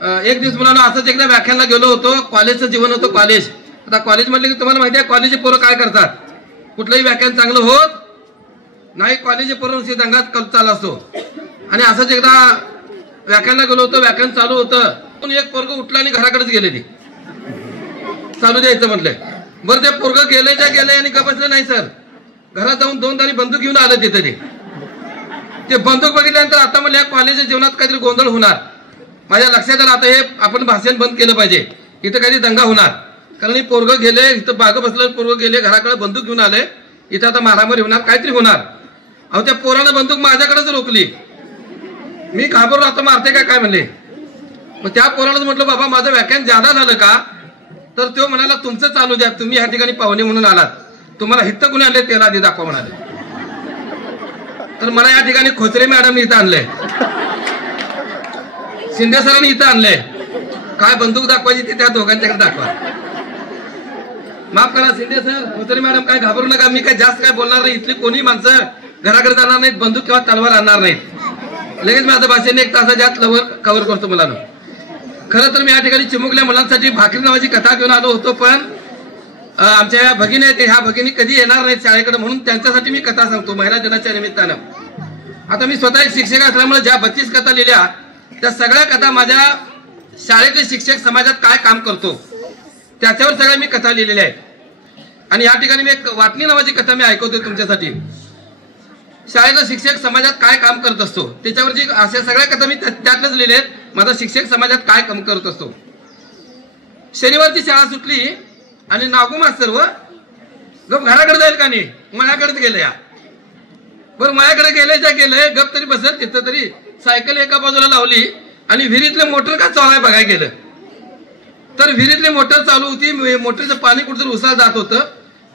एक दिवस मुलांना असंच एकदा व्याख्यानाला गेलो होतो. कॉलेजचं जीवन होतं कॉलेज. आता कॉलेज म्हटलं की तुम्हाला माहिती आहे कॉलेजचे पोरं काय करतात. कुठलंही व्याख्यान चांगलं होत नाही. कॉलेजचे पोरं दंगात चालू असतो. आणि असंच एकदा व्याख्यानाला गेलो होतो. व्याख्यान चालू होतं पण एक पोरग उठलं आणि घराकडेच गेले. ते चालू द्यायचं म्हटलंय. बरं ते पोरग गेले आणि का बसलं नाही सर. घरात जाऊन 2 तारी बंदूक घेऊन आलं. तिथे ते बंदूक बघितल्यानंतर आता म्हणलं कॉलेजच्या जीवनात काहीतरी गोंधळ होणार. माझ्या लक्षात आलं आता हे आपण भाषण बंद केलं पाहिजे. इथं काहीतरी दंगा होणार. कारण हे पोरग गेले इथं बाग बसलं. पोरग गेले घराकडे बंदूक घेऊन आले. इथं आता मारामारी होणार काहीतरी होणार. अहो त्या पोरानं बंदूक माझ्याकडेच रोखली. मी घाबरून आता मारते काय म्हणले. मग त्या पोरालाच म्हटलं बाबा माझं व्याख्यान ज्यादा झालं का. तर तो म्हणाला तुमचं चालू द्या. तुम्ही ह्या ठिकाणी पाहुणे म्हणून आलात. तुम्हाला हित्त कुणी आणले त्याला आधी दाखवा म्हणाले. तर मला या ठिकाणी खोचरे मॅडमने इथं आणलंय. शिंदे सरांनी इथं आणलंय. काय बंदूक दाखवायची ते त्या दोघांच्याकडे दाखवा. माफ करा शिंदे सर खोचरे मॅडम काय घाबरू नका. मी काय जास्त काय बोलणार नाही. इथली कोणी माणसं घराकडे जाणार नाहीत. बंदूक किंवा तलवार आणणार नाहीत. लगेच माझं भाषण 1 तासाच्या आत कव्हर करतो मुलांना. खरं तर मी या ठिकाणी चिमुकल्या मुलांसाठी भाकरी नावाची कथा घेऊन आलो होतो. पण आमच्या ह्या भगिनी आहेत ह्या भगिनी कधी येणार नाहीत शाळेकडे म्हणून त्यांच्यासाठी मी कथा सांगतो महिला दिनाच्या निमित्तानं. आता मी स्वतः एक शिक्षक असल्यामुळे ज्या 32 कथा लिहिल्या त्या सगळ्या कथा माझ्या शाळेतले शिक्षक समाजात काय काम करतो त्याच्यावर सगळ्या मी कथा लिहिलेल्या आहेत. आणि या ठिकाणी मी एक वाटणी नावाची कथा मी ऐकवतो तुमच्यासाठी. शाळेतला शिक्षक समाजात काय काम करत असतो त्याच्यावरची अशा सगळ्या कथा मी त्यातच लिहिल्या आहेत. माझा शिक्षक समाजात काय काम करत असतो. शनिवारची शाळा सुटली आणि नागू मास्तर गप घराकडे जाईल का नाही मळ्याकडेच गेले. या बरं मळ्याकडे गेले गप तरी बसत तिथं तरी सायकल एका बाजूला लावली आणि विहिरीतले मोटर का चालू आहे बघायला गेलं. तर विहिरीतली मोटर चालू होती. मोटरचं पाणी कुठेतरी उसाला जात होतं.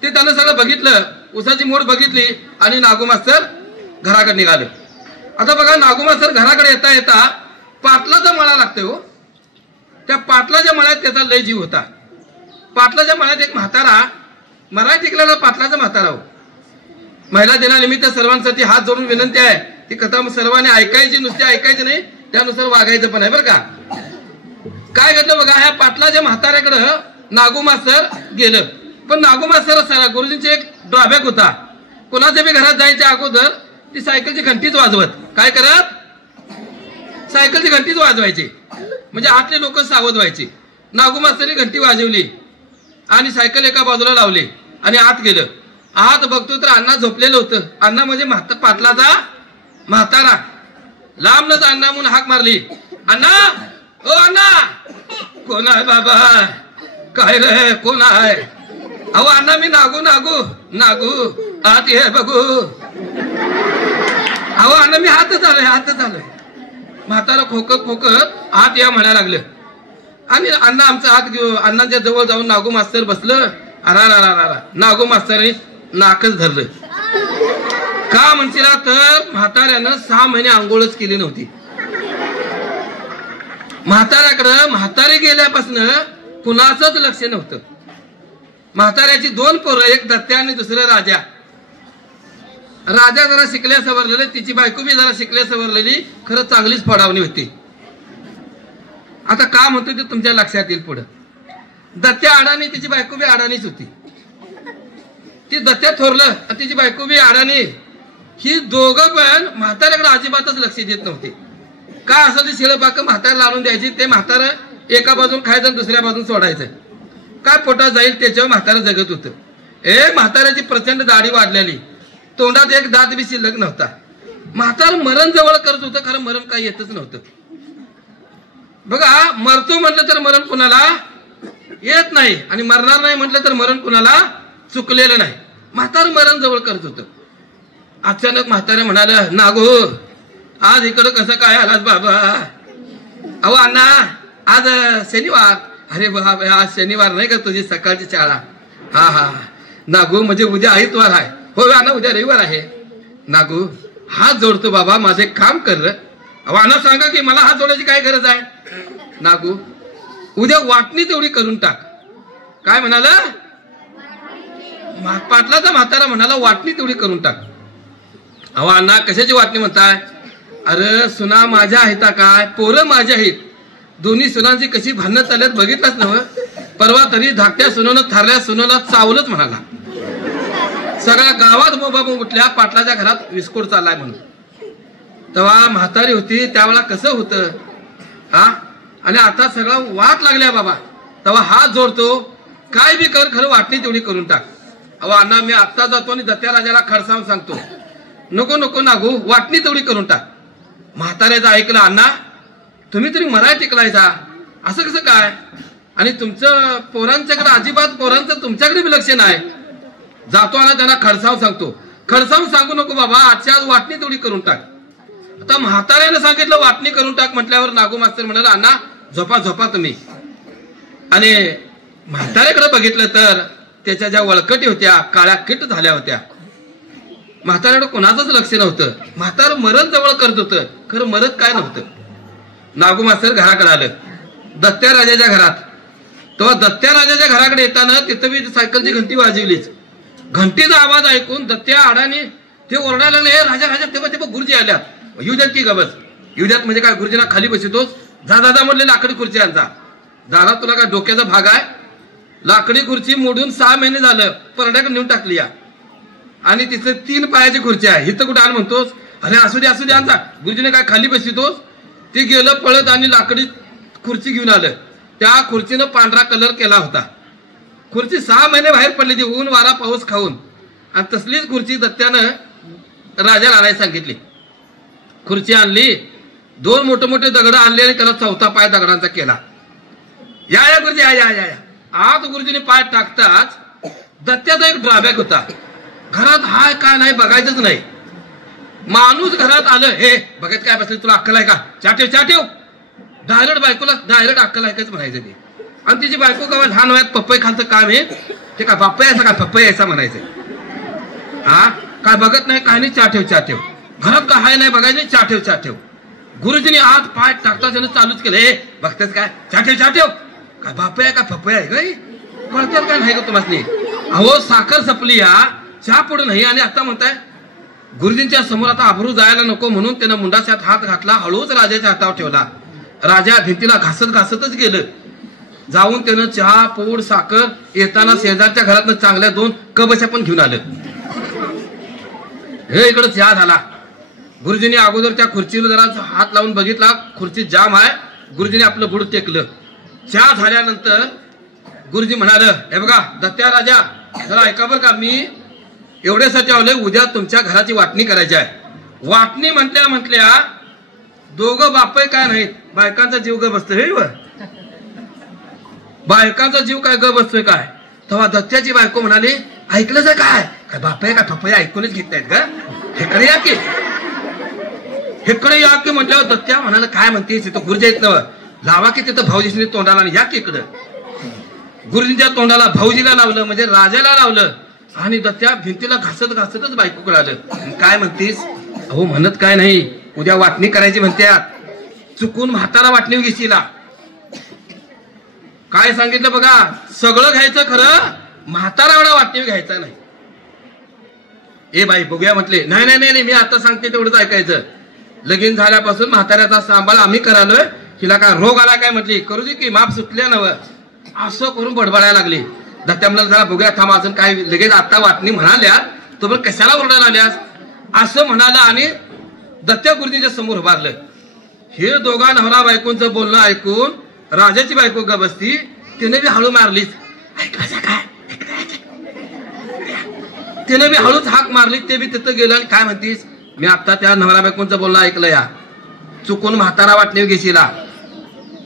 ते त्यानं सगळं बघितलं. उसाची मोड बघितली आणि नागू मास्तर घराकडे निघाले. आता बघा नागू मास्तर घराकडे येता येता पाटलाचा मळा लागतोय हो. त्या पाटलाच्या मळ्यात त्याचा लय जीव होता. पाटलाच्या मळ्यात एक म्हातारा मराठी टिकलेला पाटलाचा म्हातारा हो. महिला दिनानिमित्त सर्वांसाठी हात जोडून विनंती आहे ती कथा सर्वांनी ऐकायची. नुसती ऐकायची नाही त्यानुसार वागायचं पण आहे बरं का. काय घडलं बघा ह्या पाटलाच्या म्हाताऱ्याकडं नागू मास्तर गेलं. पण नागू मास्तर गुरुजींचे एक ड्रॉबॅक होता. कोणाच्या बी घरात जायच्या अगोदर ती सायकलची घंटीच वाजवत. काय करत सायकलची घंटीच वाजवायची म्हणजे आतले लोक सावध व्हायचे. नागू मास्तरने घंटी वाजवली आणि सायकल एका बाजूला लावली आणि आत गेलं. आत बघतो तर अण्णा झोपलेलं होतं. अण्णा म्हणजे पाटलाचा म्हातारा. लांबनच अण्णा म्हणून हाक मारली. अण्णा ओ अण्णा. कोण आहे बाबा काय रे कोण आहे. अहो अण्णा मी नागू आत ये बघू. अहो अण्णा मी हातच आलोय. म्हातारा खोकत आत या म्हणायला लागलं. आणि अण्णा आमचा हात घेऊ अण्णांच्या जवळ जाऊन नागू मास्तर बसलं. अरा नागू मास्तरांनी नाकच धरलं. का म्हणशील तर म्हाताऱ्यानं 6 महिने आंघोळच केली नव्हती. म्हाताऱ्याकडं म्हातारे गेल्यापासून कुणाचंच लक्ष नव्हतं. म्हाताऱ्याची 2 पोरं एक दत्त्या आणि दुसरं राजा. राजा जरा शिकल्या सवरलेले तिची बायको बी जरा शिकल्या सवरलेली खरं चांगलीच फडावणी होती. आता का म्हणतो ते तुमच्या लक्षात येईल पुढं. दत्त्या अडाणी तिची बायको बी अडाणीच होती. ती दत्त्या थोरलं आणि तिची बायको बी अडाणी. ही दोघं पण म्हाताऱ्याकडे अजिबातच लक्ष देत नव्हते. का असं ते शिळबाक म्हाताऱ्याला आणून द्यायची. ते म्हातारं एका बाजून खायचं आणि दुसऱ्या बाजून सोडायचं. काय पोटात जाईल त्याच्यावर म्हातारं जगत होतं. म्हाताऱ्याची प्रचंड दाढी वाढलेली. तोंडात एक दात बी शिल्लक नव्हता. म्हातार मरण जवळ करत होतं. खरं मरण काही येतच नव्हतं. बघा मरतो म्हटलं तर मरण कुणाला येत नाही आणि मरणार नाही म्हटलं तर मरण कुणाला चुकलेलं नाही. म्हातार मरण जवळ करत होतं. अचानक म्हातारे म्हणाले नागू आज इकडं कसं काय आलास बाबा. अहो अण्णा आज शनिवार. अरे बाबा आज शनिवार नाही का तुझी सकाळची शाळा. हा नागू म्हणजे उद्या आदितवार आहे. हो अण्णा उद्या रविवार आहे. नागू हात जोडतो बाबा माझं एक काम कर. अहो अण्णा सांगा की मला हात जोडायची काय गरज आहे. नागू उद्या वाटणी तेवढी करून टाक. काय म्हणाल पाटलाचा म्हातारा म्हणाला वाटणी तेवढी करून टाक. अहो अण्णा कशाची वाटणी म्हणताय. अरे सुना माझ्या आहेत काय पोरं माझ्या आहेत दोन्ही सुनांची कशी भांडणं चालल्यात बघितलंच नव्ह. परवा तरी धाकट्या सुनानं थारल्या सुनाला चावलंच म्हणाला. सगळ्या गावात बोंबाबोंब उठल्या पाटलाच्या घरात विस्फोट चाललाय म्हणून. तेव्हा म्हातारी होती त्यावेळेला कसं होतं हा, आणि आता सगळं वाट लागल्या बाबा. तेव्हा हात जोडतो, काय बी कर खरं वाटणी तेवढी करून टाक. अहो अण्णा मी आत्ता जातो आणि दत्त्या राजाला खडसावून सांगतो, नको नको नागू, वाटणी तेवढी करून टाक. म्हाताऱ्याचं ऐकलं, अण्णा तुम्ही तरी मराठी टिकलायचा, असं कसं काय? आणि तुमचं पोरांच्याकडे अजिबात पोरांचं तुमच्याकडे बी लक्ष नाही. जातो आणि त्यांना खडसावून सांगतो. खडसावून सांगू नको बाबा, आजच्या आज वाटणी तेवढी करून टाक. आता म्हाताऱ्यानं सांगितलं वाटणी करून टाक म्हटल्यावर नागू मास्तर म्हणाला, अण्णा झोपा झोपा तुम्ही. आणि म्हाताऱ्याकडे बघितलं तर त्याच्या ज्या वळकटी होत्या काळ्या किट झाल्या होत्या. म्हाताऱ्याकडे कोणाचंच लक्ष नव्हतं. म्हातार मरण जवळ करत होतं, खरं मरत काय नव्हतं. नागू मास्तर घराकडे आलं, दत्त्या राजाच्या घरात. तेव्हा दत्त्या राजाच्या घराकडे येताना तिथं बी सायकलची घंटी वाजवलीच. घंटीचा आवाज ऐकून दत्त्या आडाने ते ओरडायला लागले, राजा राजा तेव्हा गुरुजी आल्यात. येऊ द्यात की गबस, येऊ द्यात म्हणजे काय, गुरुजींना खाली बसवतोस, जा दादा म्हणले लाकडी खुर्ची आणजा. दादा तुला काय डोक्याचा भाग आहे? लाकडी खुर्ची मोडून 6 महिने झालं परड्याकडे नेऊन टाकली या. आणि तिथे 3 पायाची खुर्ची आहे, इथं कुठे आण म्हणतोस? अरे असू दे आणजा. गुरुजीने काय खाली बसवतोस? ते गेलं पळत आणि लाकडी खुर्ची घेऊन आलं. त्या खुर्चीनं पांढरा कलर केला होता. खुर्ची 6 महिने बाहेर पडली ती, ऊन वारा पाऊस खाऊन. आणि तसलीच खुर्ची दत्त्यानं राजाला आणायला सांगितली. खुर्ची आणली, 2 मोठे मोठे दगड आणले आणि त्याला 4था पाय दगडांचा केला. या या गुरुजी, या या या. आत गुरुजीने पाय टाकताच दत्त्याचा एक ड्रॉबॅक होता. घरात हाय काय नाही बघायचंच नाही. माणूस घरात आलं, हे बघत काय बसले, तुला अक्कल आहे का? चाटेव चाटेव. डायरेक्ट बायकोला डायरेक्ट अक्कल आहे काच म्हणायचं ते. आणि तिची बायको गावात लहान वयात पपई खालचं काम आहे ते काय बाप्पा यायचा काय पपई यायचा म्हणायचं. हा काय बघत नाही काय नाही, चाटेव चाटेव. घरात काय हाय नाही बघायचं, चाटेव चाटेव. गुरुजीने आत पाय टाकता त्यानं चालूच केलं, हे बघतेस काय चाटेव चाटेव. काय बाप्पा आहे का पपई आहे काय? कळतात काय नाही का तुम्हाला? अहो साखर सपली या, चहा पडू नाही. आणि आता म्हणताय गुरुजींच्या समोर आता आबरू जायला नको म्हणून त्यानं मुंडाच्यात हात घातला, हळूच राजाच्या हातावर ठेवला. राजा भिंतीला घासत घासतच गेलं. जाऊन त्यानं चहा पोड साखर येताना शेजारच्या घरातनं चांगल्या 2 कबशा पण घेऊन आलं. हे इकडं चहा झाला. गुरुजींनी अगोदर त्या खुर्चीवर जरा हात लावून बघितला, खुर्ची जाम आहे. गुरुजींनी आपलं बुड टेकलं. चहा झाल्यानंतर गुरुजी म्हणाले, हे बघा दत्त्या राजा जरा ऐका बरं का, मी एवढ्यासाठी आलोय, उद्या तुमच्या घराची वाटणी करायची आहे. वाटणी म्हटल्या दोघं बापय काय नाहीत, बायकांचा जीव ग बसतोय. बायकांचा जीव काय ग बसतोय काय? तेव्हा दत्त्याची बायको म्हणाली, ऐकलंच काय काय बापय का ठोपय ऐकूनच घेत नाहीत का? हेकडे या की, हेकडे या की म्हटल्यावर दत्त्या म्हणाला, काय म्हणतेस तिथं गुरुजी येत नव, लावा की तिथं भाऊजींनी तोंडाला आणि या की इकडं. गुरुजींच्या तोंडाला भाऊजीला लावलं म्हणजे राजाला लावलं. आणि दत्त्या भिंतीला घासत घासतच बायकोकडे आलं. काय म्हणतीस? अहो म्हणत काय नाही, उद्या वाटणी करायची म्हणत्यात. चुकून म्हातारा वाटणी घेशीला. काय सांगितलं बघा, सगळं घ्यायचं खरं म्हातारा एवढा वाटणी घ्यायचा नाही. ए बाई बघूया म्हटले, नाही नाही नाही मी आता सांगते तेवढंच ऐकायचं. लगीन झाल्यापासून म्हाताऱ्याचा सांभाळ आम्ही करालोय, तिला काय रोग आला काय म्हटली, करू दे की माप सुटल्या नव. असं करून बडबडायला लागली. दत्त्या म्हणाला, जरा बघूया थांब अजून काय, लगेच आता वाटणी म्हणाल्या तो कशाला ओरडायला आल्यास असं म्हणाला. आणि दत्त्या गुरुजींच्या समोर उभारलं. हे दोघा नवरा बायकोंचं बोलणं ऐकून राजाची बायको ग बसती, तिने बी हळू मारलीच. ऐकलं काय? तिने बी हळूच हाक मारली. ते बी तिथं गेलं. आणि काय म्हणतीस? मी आता त्या नवरा बायकोंचं बोलणं ऐकलं या. चुकून म्हातारा वाटणी घेशीला,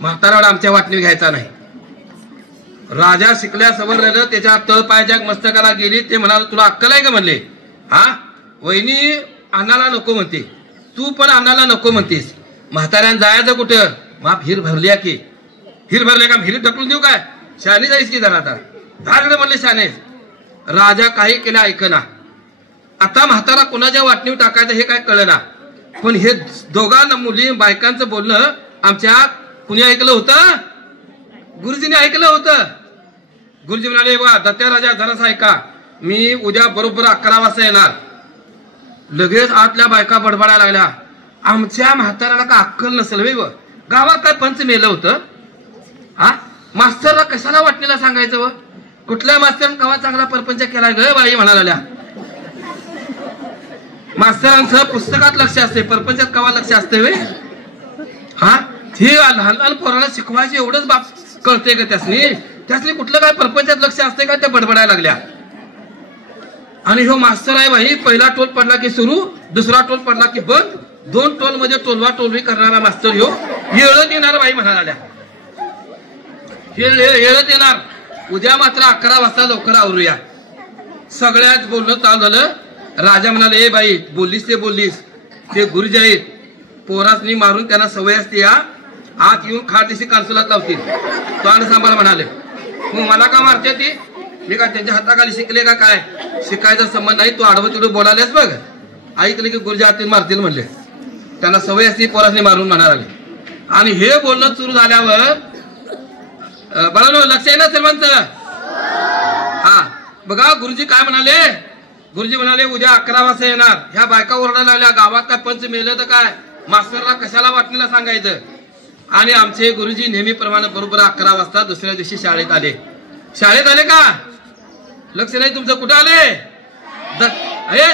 म्हाताराला आमच्या वाटणी घ्यायचा नाही. राजा शिकल्या सवरलेलं त्याच्या तळपायाच्या मस्तकाला गेली. ते म्हणाल, तुला अक्कल आहे का म्हणले? हा वहिनी अण्णाला नको म्हणते, तू पण अण्णाला नको म्हणतेस. म्हाताऱ्यानं जायचं कुठं? माप हिर भरल्या की, हिर भरल्या का हिरीत ढकलून देऊ काय? शाने जाईस की जरा आता धाकडे म्हणले शाने. राजा काही केलं ऐकना. आता म्हातारा कुणाच्या वाटणीवर टाकायचं हे काय कळना. पण हे दोघांना मुली बायकांचं बोलणं आमच्या कुणी ऐकलं होतं? गुरुजीने ऐकलं होतं. गुरुजी म्हणाले, बघा दत्त्या राजा जरासा ऐका, मी उद्या बरोबर 11 वाजता येणार. लगेच आतल्या बायका बडबडायला लागल्या, आमच्या म्हाताऱ्याला का अक्कल नसेल वे, गावात काय पंच मेलं होतं? हा, मास्तरला कशाला वाटणीला सांगायचं? व कुठल्या मास्तरनं कवा चांगला परपंच केलाय ग बाई म्हणाल्या. मास्तरांचं पुस्तकात लक्ष असते, परपंचात कवा लक्ष असते वे? हा, हे लहान लहान पोराला शिकवायचे एवढंच बाप कळते का त्यासनी कुठलं काय परपंचात लक्ष असते का? त्या बडबडायला लागल्या. आणि हो मास्तर आहे बाई, पहिला टोल पडला की सुरू, दुसरा टोल पडला की बंद, 2 टोल मध्ये टोलवा टोलवी करणारा मास्तर ह्यो येळत येणार बाई म्हणाल्या. येळत येणार. उद्या मात्र 11 वाजता लवकर आवरूया. सगळ्याच बोलणं चालू झालं. राजा म्हणाले, ए बाई बोललीस ते बोललीस, ते गुरुजी आहेत, पोरासनी मारून त्यांना सवय असते, या आत येऊन खाटदिशी कानसुलात लावतील, तोंड सांभाळ म्हणाले. मग मला का मारते ती? मी का त्यांच्या हाताखाली शिकले का काय? शिकायचा संबंध नाही, तू आडवं तिडवं बोलायलास बघ. ऐकले की गुरुजी आतील मारतील म्हणले, त्यांना सवय असते पोरासनी मारून म्हणाले. आणि हे बोलणं सुरू झाल्यावर बाळांनो लक्ष आहे ना सर्वांचं? हा बघा गुरुजी काय म्हणाले. गुरुजी म्हणाले उद्या 11 वाजता येणार. ह्या बायका ओरडायला लागल्या, गावात काय पंच मेलं तर काय, मास्तरला कशाला वाटणीला सांगायचं? आणि आमचे गुरुजी नेहमीप्रमाणे बरोबर 11 वाजता दुसऱ्या दिवशी शाळेत आले. शाळेत आले का? लक्ष नाही तुमचं? कुठं आले?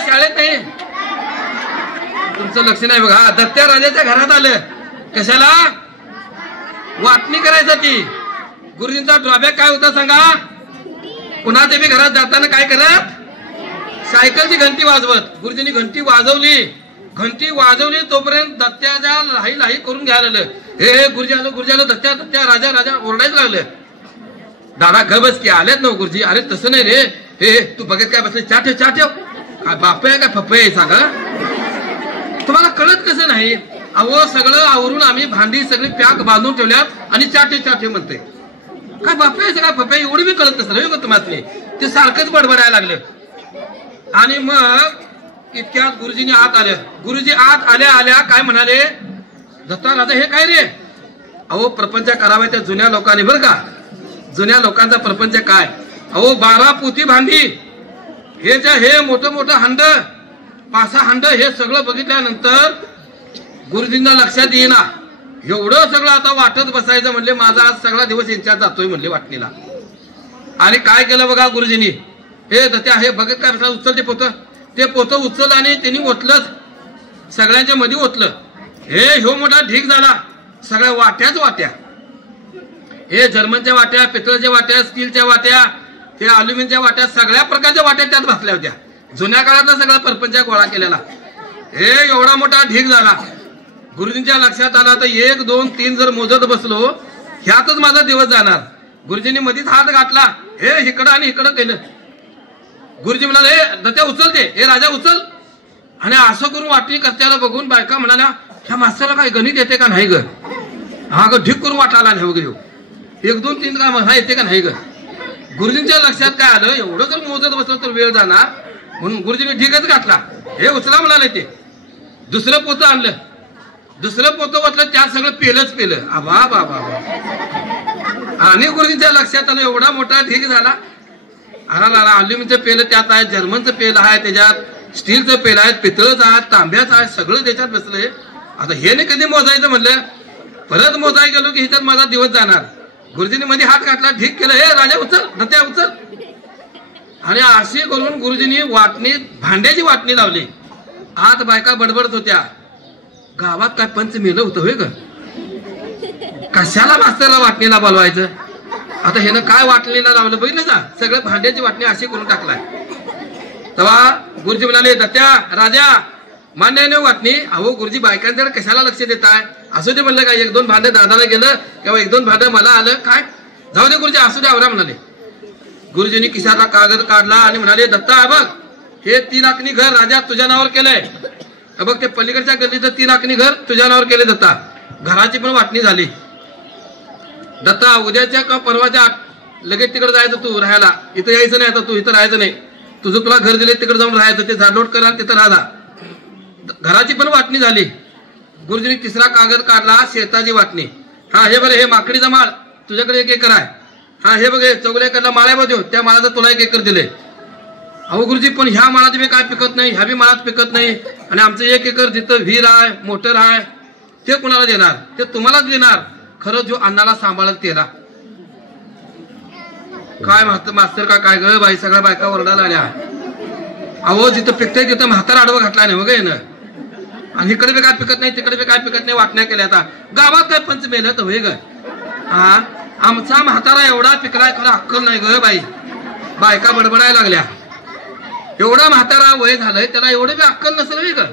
शाळेत नाही तुमचं लक्ष नाही बघा. दत्त्या राजाच्या घरात आलं. कशाला? वाटणी करायसाठी. गुरुजींचा ड्रॉबॅक काय होता सांगा? कुणाच्या बी घरात जाताना काय करत? सायकलची घंटी वाजवत. गुरुजींनी घंटी वाजवली तोपर्यंत दत्त्याच्या लाही लाही करून घ्यायला लागलं. हे गुरुजी आलो दत्त्या दत्त्या राजा राजा ओरडायच लागलं. दादा गबस की आलेत ना गुरुजी. अरे तसं नाही रे, हे तू बघत काय बसले? चा ठेव काय बाप आहे काय फप्पे आहे सांगा? तुम्हाला कळत कसं नाही? अहो सगळं आवरून आम्ही भांडी सगळी पॅक बांधून ठेवल्यात आणि चा ठेव म्हणते. काय बापे काय फप्पे एवढी बी कळत नसतं तुम्हाला. ते सारखंच बडबडायला लागलं. आणि मग इतक्यात गुरुजींनी आत आले. गुरुजी आत आल्या काय म्हणाले, दत्ता राजा हे काय रे? अहो प्रपंच करावा त्या जुन्या लोकांनी बरं का. जुन्या लोकांचा प्रपंच काय? अहो 12 पोती भांडी, हे मोठं हंड, 5-6 हंड, हे सगळं बघितल्यानंतर गुरुजींना लक्षात येईना. एवढं सगळं आता वाटत बसायचं म्हणले, माझा आज सगळा दिवस यांच्यात जातोय म्हणले वाटणीला. आणि काय केलं बघा गुरुजींनी, हे दत्त्या हे बघत काय बसला, उचल ते पोतं उचल आणि त्यांनी ओतलंच, सगळ्यांच्या मध्ये ओतलं. ह्यो मोठा ढीक झाला. सगळ्या वाट्या, हे जर्मनच्या वाट्या, पितळच्या वाट्या, स्टीलच्या वाट्या, हे अल्युमिनियमच्या वाट्या, सगळ्या प्रकारच्या वाट्या त्यात बसल्या होत्या. जुन्या काळातला सगळा परपंच गोळा केलेला. हे एवढा मोठा ढीक झाला. गुरुजींच्या लक्षात आला तर 1, 2, 3 जर मोजत बसलो ह्यातच माझा दिवस जाणार. गुरुजींनी मध्येच हात घातला. हे इकडं आणि इकडं केलं. गुरुजी म्हणाले, दत्त्या उचलते, हे राजा उचल. आणि असं करून वाटणी करत्याला बघून बायका म्हणाल्या, ह्या मास्तरला काय गणित येते का नाही ग? हा ग ढीक करून वाटायला नाही वगैरे. 1, 2, 3 का हा येते का नाही ग? गुरुजींच्या लक्षात काय आलं, एवढं जर मोजत बसलं तर वेळ जाणार, म्हणून गुरुजींनी ढीकच घातला. हे उचला म्हणाले. ते दुसरं पोतं आणलं. दुसरं पोतं वाटलं, त्यात सगळं पेलं. आबा बाबा. आणि गुरुजींच्या लक्षात आलं एवढा मोठा ढीक झाला. अल्युमिनियमचं पेलं त्यात आहे, जर्मनचं पेलं आहे, त्याच्यात स्टीलचं पेलं आहे, पितळचं आहे, तांब्याचं आहे, सगळं त्याच्यात बसलंय. आता हे नाही कधी मोजायचं म्हणलं, परत मोजाय गेलो की ह्याच्यात माझा दिवस जाणार. गुरुजींनी मध्ये हात घातला, ढीक केलं, हे राजा उचल, दत्त्या उचल. आणि अशी करून गुरुजींनी भांड्याची वाटणी लावली. आत बायका बडबडत होत्या, गावात काय पंच मेलं होतं होय ग? कशाला मास्तरला वाटणीला बोलवायचं? आता ह्यानं काय वाटणीला लावलं बघितलं का? सगळं भांड्याची वाटणी अशी करून टाकलाय. तेव्हा गुरुजी म्हणाले, दत्त्या राजा मान्य आहे ना वाटणी? अहो गुरुजी बायकांकडे कशाला लक्ष देत आहे? असू दे म्हणलं काय, 1-2 भांडं दादाला गेलं किंवा 1-2 भांडं मला आलं, काय जाऊ दे गुरुजी, असू दे आवरा म्हणाले. गुरुजींनी खिशातला कागद काढला आणि म्हणाले, दत्ता बघ हे 3 आखणी घर राजा तुझ्या नावावर केलंय. बघ ते पलीकडच्या गल्लीचं 3 आखणी घर तुझ्या नावावर केले दत्ता. घराची पण वाटणी झाली. दत्ता उद्याच्या का परवाच्या लगेच तिकडे जायचं तू राहायला. इथं यायचं नाही, आता तू इथं राहायचं नाही. तुझं तुला घर दिले तिकडे जाऊन राहायचं. ते झाडलोट करा आणि तिथं राहा. घराची पण वाटणी झाली. गुरुजींनी 3रा कागद काढला, शेताची वाटणी. हा हे बरं, हे माकडीचा माळ तुझ्याकडे 1 एकर आहे. हा हे बघ हे चौगुल्याकडला माळ्या बघ, त्या माळाचं तुला 1 एकर दिले. अहो गुरुजी पण ह्या माळात बी काय पिकत नाही, ह्या बी माळात पिकत नाही. आणि आमचं 1 एकर जिथं विहीर आहे, मोटर आहे, ते कुणाला देणार? ते तुम्हालाच देणार. खरं जो अण्णाला सांभाळत त्याला. काय मास्तर का काय ग बाई, सगळ्या बायका ओरडायला आल्या. अहो जिथं पिकतंय तिथं म्हातारा आडवं घातला नाही वगैरे ना. आणि इकडे बी काय पिकत नाही, तिकडे बी काय पिकत नाही, वाटण्या केल्या. आता गावात काय पंच मेहनत होय ग. हा आमचा म्हातारा एवढा पिकलाय, खरं अक्कल नाही ग बाई. बायका बडबडायला लागल्या. एवढा म्हातारा वय झालंय, त्याला एवढं बी अक्कल नसेल ग.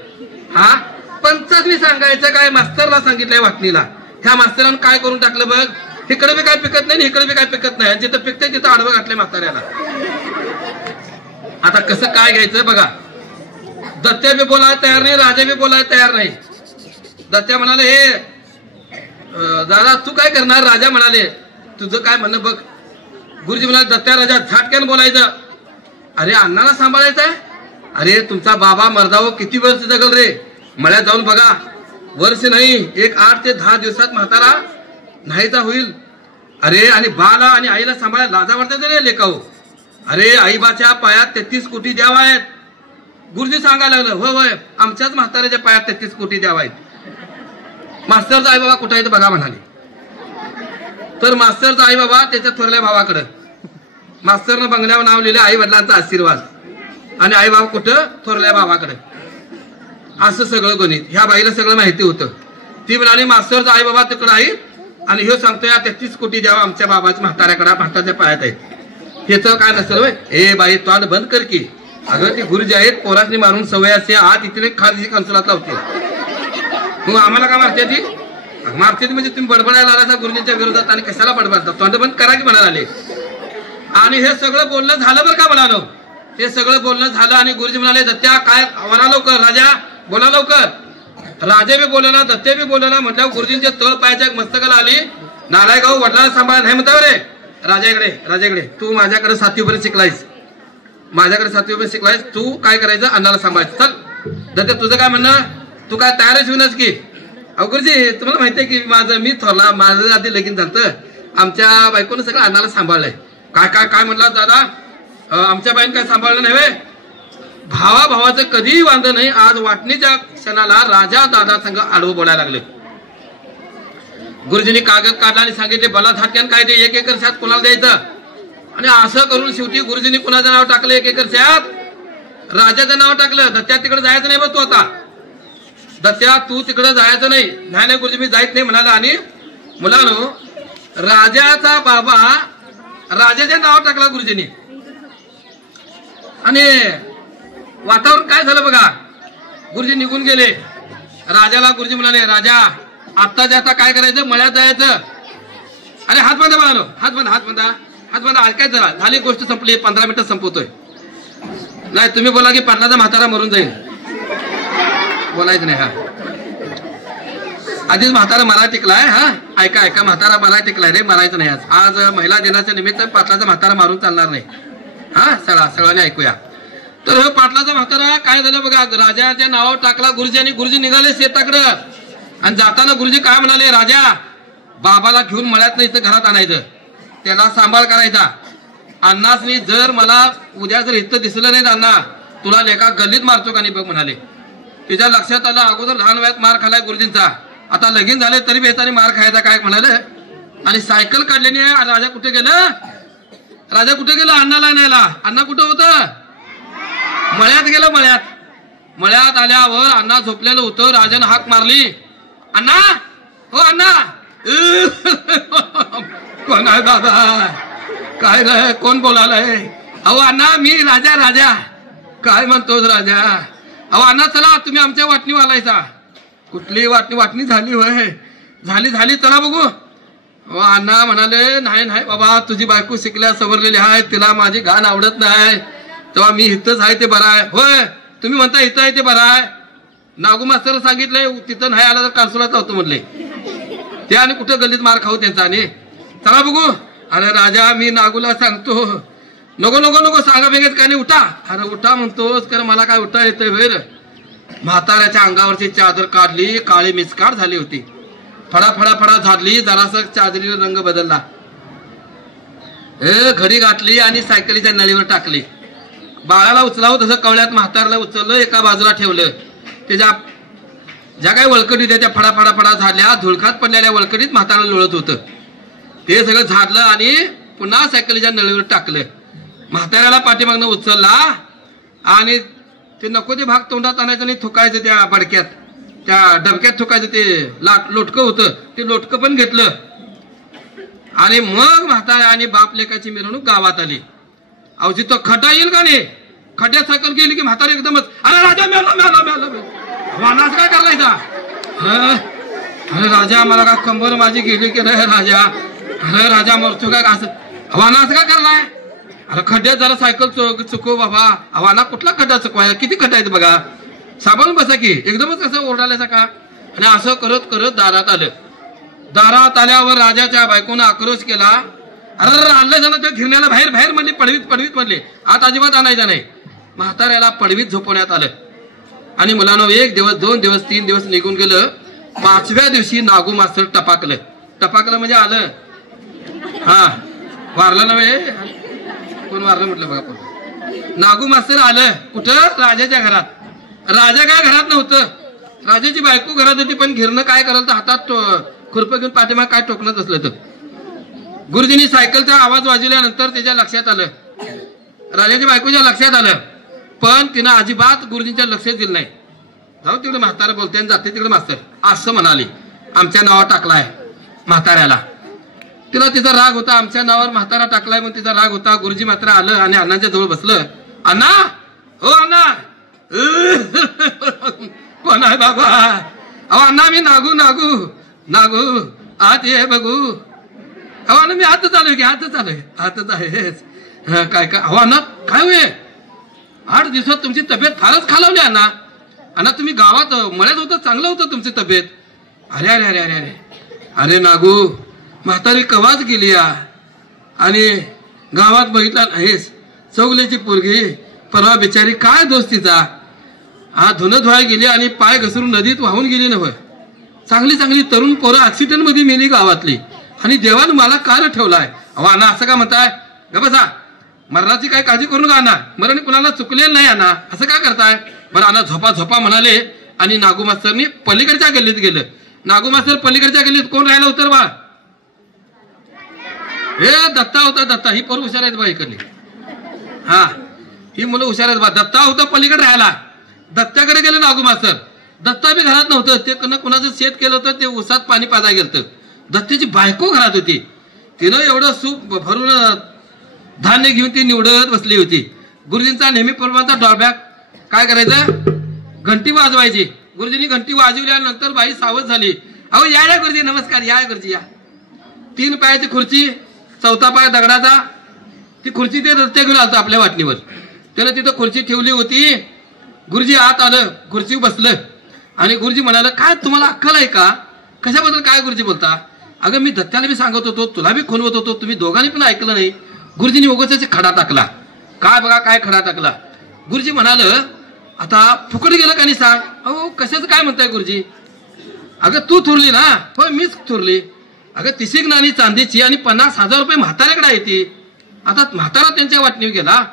हा पंचाच मी सांगायचं काय, मास्तरला सांगितलंय वाटणीला. ह्या मास्तरानं काय करून टाकलं बघ, इकडे बी काय पिकत नाही, इकडे बी काय पिकत नाही, जिथं पिकतंय तिथं आडवं घातलंय म्हाताऱ्याला. आता कसं काय घ्यायचं बघा. दत्त्या बी बोलायला तयार नाही, राजा बी बोलायला तयार नाही. दत्त्या म्हणाले हे दादा तू काय करणार? राजा म्हणाले तुझं काय म्हणणं बघ. गुरुजी म्हणाले दत्त्या राजा झाटक्यानं बोलायचं. अरे अण्णाला सांभाळायचंय. अरे तुमचा बाबा मर्दावो किती वर्ष जगल रे. मळ्यात जाऊन बघा, वर्ष नाही 8 ते 10 दिवसात म्हातारा नाहीचा होईल. अरे आणि बाला आणि आईला सांभाळायला लाजा वाटत रे लेकाऊ. अरे आईबाच्या पायात 33 कोटी द्यावा आहेत. गुरुजी सांगायला लागलं होय होय आमच्याच म्हाताऱ्याच्या पायात 33 कोटी द्यावा आहेत. मास्तरचा आई बाबा कुठं आहे बघा म्हणाले. तर मास्तरचा आई बाबा त्याच्या थोरल्या भावाकडं. मास्तरनं बंगल्यावर नाव लिहिले आई वडिलांचा आशीर्वाद. आणि आई बाबा कुठं? थोरल्या भावाकडे. असं सगळं गणित. ह्या बाईला सगळं माहिती होतं. ती म्हणाली मास्तरचा आई बाबा तिकडं आहे आणि ह्यो सांगतोय 33 कोटी द्यावा आमच्या बाबाच्या म्हाताऱ्याकडे, म्हाताऱ्याच्या पायात आहेत. ह्याचं काय नसेल होय. ए बाई तोंड बंद कर की. अगं ती गुरुजी आहेत, पोरासनी मारून सवय असते. आत इथे खाली कन्सुलात लावते. मग आम्हाला काय मारते ती? मारते ती म्हणजे तुम्ही बडबडायला आला गुरुजींच्या विरोधात आणि कशाला बडबडता? तोंड बंद करा की म्हणाले आले. आणि हे सगळं बोलणं झालं बरं का म्हणालो. हे सगळं बोलणं झालं आणि गुरुजी म्हणाले दत्त्या काय म्हणा लवकर, राजा बोला लवकर. राजा बी बोलला, दत्त्या बी बोलला. म्हटल्यावर गुरुजींच्या तळ पायाच्या मस्तकाला आली. नारायगाव वडिलांना सांभाळ नाही म्हणता रे. राजाकडे तू माझ्याकडे 7वीपर्यंत शिकलायस, माझ्याकडे 7वीपर्यंत शिकलायस. तू काय करायचं? अण्णाला सांभाळायचं. चल दत्त्या तुझं काय म्हणणं? तू काय तयारच होईनच की? अहो गुरुजी तुम्हाला माहितीये की मी थोरला, माझं आधी लगीन झालं. आमच्या बायकोनं सगळं अण्णाला सांभाळलंय. काय काय काय म्हणला दादा? आमच्या बाईन काय सांभाळलं नाही. भावाचं कधीही वांधं नाही. आज वाटणीच्या क्षणाला राजा दादा संघ आडवं बोलायला लागले. गुरुजींनी कागद काढला आणि सांगितले बला झाटक्यान काय ते 1 एकर शेत कोणाला द्यायचं. आणि असं करून शेवटी गुरुजींनी कुणाचं नाव टाकलं? 1 एकर शेत राजाचं नाव टाकलं. दत्त्या तिकडे जायचं नाही बघ तू. आता दत्त्या तू तिकडे जायचं नाही. नाही गुरुजी मी जायच नाही म्हणाला. आणि मुलांनो राजाचा बाबा राजाचं नाव टाकला गुरुजींनी. आणि वातावरण काय झालं बघा. गुरुजी निघून गेले. राजाला गुरुजी म्हणाले राजा आता जाता काय करायचं? मळ्यात जायचं. अरे हात बांधा म्हणालो. हात बांधा ऐकायचं जरा. झाली गोष्ट संपली. 15 मिनिटं संपवतोय. नाही तुम्ही बोला की पाटलाचा म्हातारा मरून जाईल. बोलायचं नाही. हा आधीच म्हातारा मरा टिकलाय. हा ऐका म्हातारा मरा टिकलाय रे. मरायचं नाही. आज महिला दिनाच्या निमित्त पाटलाचा म्हातारा मारून चालणार नाही. हा सगळ्यांनी ऐकूया. तर हे पाटलाचा म्हातारा काय झालं बघा. राजाच्या नावावर टाकला गुरुजी आणि गुरुजी निघाले शेताकडं. आणि जाताना गुरुजी काय म्हणाले राजा बाबाला घेऊन मळ्यात नाही तर घरात आणायचं, त्याला सांभाळ करायचा. अण्णासनी जर मला उद्या जर इथं दिसलं नाही अण्णा तुला लेका गल्लीत मारतो का नाही बघ म्हणाले. तिच्या लक्षात आलं अगोदर लहान वयात मार खालाय गुरुजींचा, आता लगीन झाले तरी बेतानी मार खायचा काय म्हणाले. आणि सायकल काढल्याने राजा कुठे गेलं? राजा कुठे गेला? अण्णाला न्यायला. अण्णा कुठं होतं? मळ्यात गेलं. मळ्यात आल्यावर अण्णा झोपलेलं होतं. राजाने हाक मारली अण्णा हो अण्णा. कोण आहे दादा? काय रे कोण बोलायलाय? अहो अण्णा मी राजा. काय म्हणतोस राजा? अहो अण्णा चला तुम्ही आमच्या वाटणीवर आलायचा. कुठली वाटणी झाली होय? झाली चला बघू. अण्णा म्हणाले नाही बाबा तुझी बायको शिकल्या सवरलेली आहे, तिला माझी घाण आवडत नाही, तेव्हा मी इथंच आहे ते बरं आहे. होय तुम्ही म्हणता इथं आहे ते बरं आहे. नागू मास्तर सांगितलंय तिथं नाही आला तर कानसुलात होतो म्हणले. ते आणि कुठं गल्लीत मार खाऊ त्यांचा. आणि चला बघू. अरे राजा मी नागूला सांगतो नको सांगा बेगेत काय नाही उठा. अरे उठा म्हणतोस कारण मला काय उठा येतंय वेर. म्हाताऱ्याच्या अंगावरची चादर काढली, काळी मिसकाट झाली होती. फडा झाडली, जरासं चादरीला रंग बदलला. घडी घातली आणि सायकलीच्या नळीवर टाकली. बाळाला उचलावं तसं कवळ्यात म्हाताऱ्याला उचललं, एका बाजूला ठेवलं. त्याच्या ज्या काही वळकटी होत्या त्या फडा फडा फडा झाडल्या, धुळकात पडलेल्या वळकटीत म्हातारा लोळत होतं. ते सगळं झाडलं आणि पुन्हा सायकलीच्या नळीवर टाकलं. म्हाताऱ्याला पाठीमागनं उचलला आणि ते नको ते भाग तोंडात आणायचं आणि थुकायचं त्या बडक्यात, त्या डबक्यात थुकायचं. ते लोटकं होतं ते लोटकं पण घेतलं आणि मग म्हाताऱ्या आणि बाप लेकाची मिरवणूक गावात आली. अहो जिथं खड्डा येईल का नाही, खड्ड्यात सायकल गेली की म्हातारा एकदमच अरे राजा मेला मेला मेला वानाच काय करायचा. अरे राजा मला का कंबर माझी गेली की नाही राजा, अरे राजा मरतो काय असं वानाच काय करलाय. अरे खड्ड्यात जरा सायकल चुकव बाबा. वाना कुठला खड्डा चुकवायला, किती खड्डा आहेत बघा, साबण बसा की. एकदमच कसं ओरडायचा का. आणि असं करत करत दारात आलं. दारात आल्यावर राजाच्या बायकोनं आक्रोश केला. अरे आणलं जाणं त्या घिरण्याला बाहेर बाहेर म्हणले, पडवीत पडवीत म्हणले, आत अजिबात आणायचा नाही. म्हाताऱ्याला पडवीत झोपवण्यात आलं. आणि मुलांना 1 दिवस 2 दिवस 3 दिवस निघून गेलं. 5व्या दिवशी नागू मास्तर टपाकलं. टपाकलं म्हणजे आलं. हा वारलं नव्हे, कोण वारलं म्हटलं बघा. कोण नागू मास्तर आलं कुठं, राजाच्या घरात. राजा काय घरात नव्हतं, राजाची बायको घरात होती. पण घिरणं काय करायला तर हातात खुरपं घेऊन पाठीमाग काय टोकणत असलं तर. गुरुजींनी सायकलचा आवाज वाजवल्यानंतर त्याच्या लक्षात आलं, राजाच्या बायकोच्या लक्षात आलं. पण तिनं अजिबात गुरुजींच्या लक्षात दिलं नाही. जाऊ तिकडे म्हातारा बोलते आणि जाते तिकडे मास्तर असं म्हणाली. आमच्या नावावर टाकलाय म्हाताऱ्याला. तिला तिचा राग होता, आमच्या नावावर म्हातारा टाकलाय म्हणून तिचा राग होता. गुरुजी मात्र आलं आणि अण्णांच्या जवळ बसलं. अण्णा, हो अण्णा. कोण आहे बाबा. अहो अण्णा मी नागू नागू नागू आत ये बघू. अहो अण्णा मी आतच आलोय की, आतच आलोय, आतच आहेच. काय काय. अहो अण्णा काय होय, 8 दिवसात तुमची तब्येत फारच खालावली अण्णा. अण्णा तुम्ही गावात मळ्यात होतं, चांगलं होतं तुमची तब्येत. अरे अरे अरे अरे अरे अरे नागू म्हातारी कवाच गेली या. आणि गावात बघितला नाहीस, चौगल्याची पोरगी परवा बिचारी काय दोष तिचा. हा धुणं धुवाय गेली आणि पाय घसरून नदीत वाहून गेली नव्हे. चांगली चांगली तरुण पोरं ऍक्सिडेंट मध्ये मेली गावातली. आणि देवानं मला काय ठेवलाय. अहो अण्णा असं का म्हणताय, ग बसा. मरणाची काय काळजी करू नका अण्णा, मरण कुणाला चुकलेलं नाही अण्णा, असं काय करताय. बरं अण्णा झोपा झोपा म्हणाले. आणि नागू मास्तरनी पलीकडच्या गल्लीत गेलं. नागू मास्तर पलीकडच्या गल्लीत कोण राहिला उतर बा. हे दत्ता होता. दत्ता ही पोरं हुशार आहेत बा इकडली. हा ही मुलं हुशार आहेत बा. दत्ता होता पलीकडे राहायला. दत्ताकडे गेलं नागू मास्तर. दत्ता बी घरात नव्हतं. ते कुणाचं शेत केलं होतं, ते उसात पाणी पाजा गेलं. दत्ताची बायको घरात होती. तिनं एवढं सूप भरून धान्य घेऊन ती निवडत बसली होती. गुरुजींचा नेहमीप्रमाणेचा ड्रॉबॅक काय करायचं, घंटी वाजवायची. गुरुजींनी घंटी वाजवल्यानंतर बाई सावध झाली. अहो या या गुरुजी, नमस्कार, या गुरुजी या. 3 पायाची खुर्ची, 4था पाय दगडाचा. ती खुर्ची ते रस्ते घेऊन आलतो आपल्या वाटणीवर. त्यानं तिथं खुर्ची ठेवली होती. गुरुजी आत आलं, खुर्ची बसलं आणि गुरुजी म्हणाले, काय तुम्हाला अक्कल आहे का, कशाबद्दल काय गुरुजी बोलता. अगं मी दत्त्याला बी सांगत होतो, तुला बी खुणवत होतो, तुम्ही दोघांनी पण ऐकलं नाही. गुरुजींनी उगाच खडा टाकला. काय बघा काय खडा टाकला. गुरुजी म्हणाल, आता फुकट गेलं का नाही सांग. अहो कशाचं काय म्हणताय गुरुजी. अगं तू थोरली ना. हो मीच थोरली. अगं 30 नाणी चांदीची आणि 50,000 रुपये म्हाताऱ्याकडे आहे ती. आता म्हातारा त्यांच्या वाटणीवर गेला,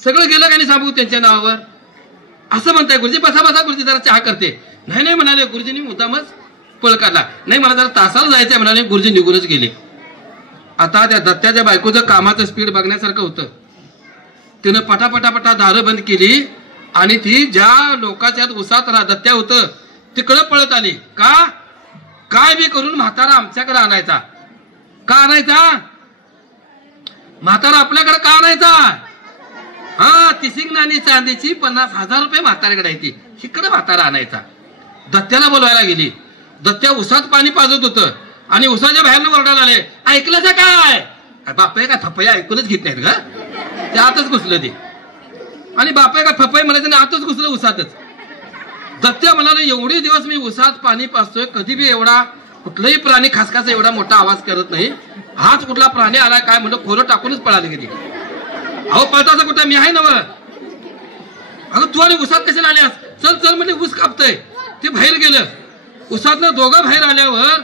सगळं गेलं का नाही सांगू त्यांच्या नावावर, असं म्हणताय गुरुजी. बसा बसा गुरुजी, जरा चहा करते. नाही नाही म्हणाले. गुरुजींनी मुद्दामच पळ काढला. नाही मला जरा तासाला जायचंय म्हणाले. गुरुजी निघूनच गेले. आता त्या दत्त्याच्या बायकोचं कामाचं स्पीड बघण्यासारखं होतं. तिनं पटापटापटा दारं बंद केली आणि ती ज्या लोकांच्या उसात दत्त्या होतं तिकडं पळत आली. का काय बी करून म्हातारा आमच्याकडे आणायचा. का आणायचा म्हातारा आपल्याकडे, का आणायचा. हा 30 नाणी चांदीची 50,000 रुपये म्हाताऱ्याकडे आहे ती, इकडे म्हातारा आणायचा. दत्त्याला बोलवायला गेली. दत्त्या उसात पाणी पाजत होतं आणि उसाच्या बाहेरनं ओरडायला आले, ऐकलं का काय. बापय का थप्पया ऐकूनच घेत नाहीत ग. ते आतच घुसलं ते. आणि बापय का थप्पय म्हणायचं आतच घुसलं उसातच. दत्त्या म्हणाले, एवढे दिवस मी उसात पाणी पाजतोय, कधी बी एवढा कुठलाही प्राणी खासखास एवढा मोठा आवाज करत नाही. हाच कुठला प्राणी आलाय काय म्हणलं, खोरं टाकूनच पळाले गेली. अहो पळताचा कुठं मी आहे ना. अगं तू आणि उसात कशाला आल्यास. चल चल म्हणजे ऊस कापतय. ते बाहेर गेलं. उसातनं दोघं बाहेर आल्यावर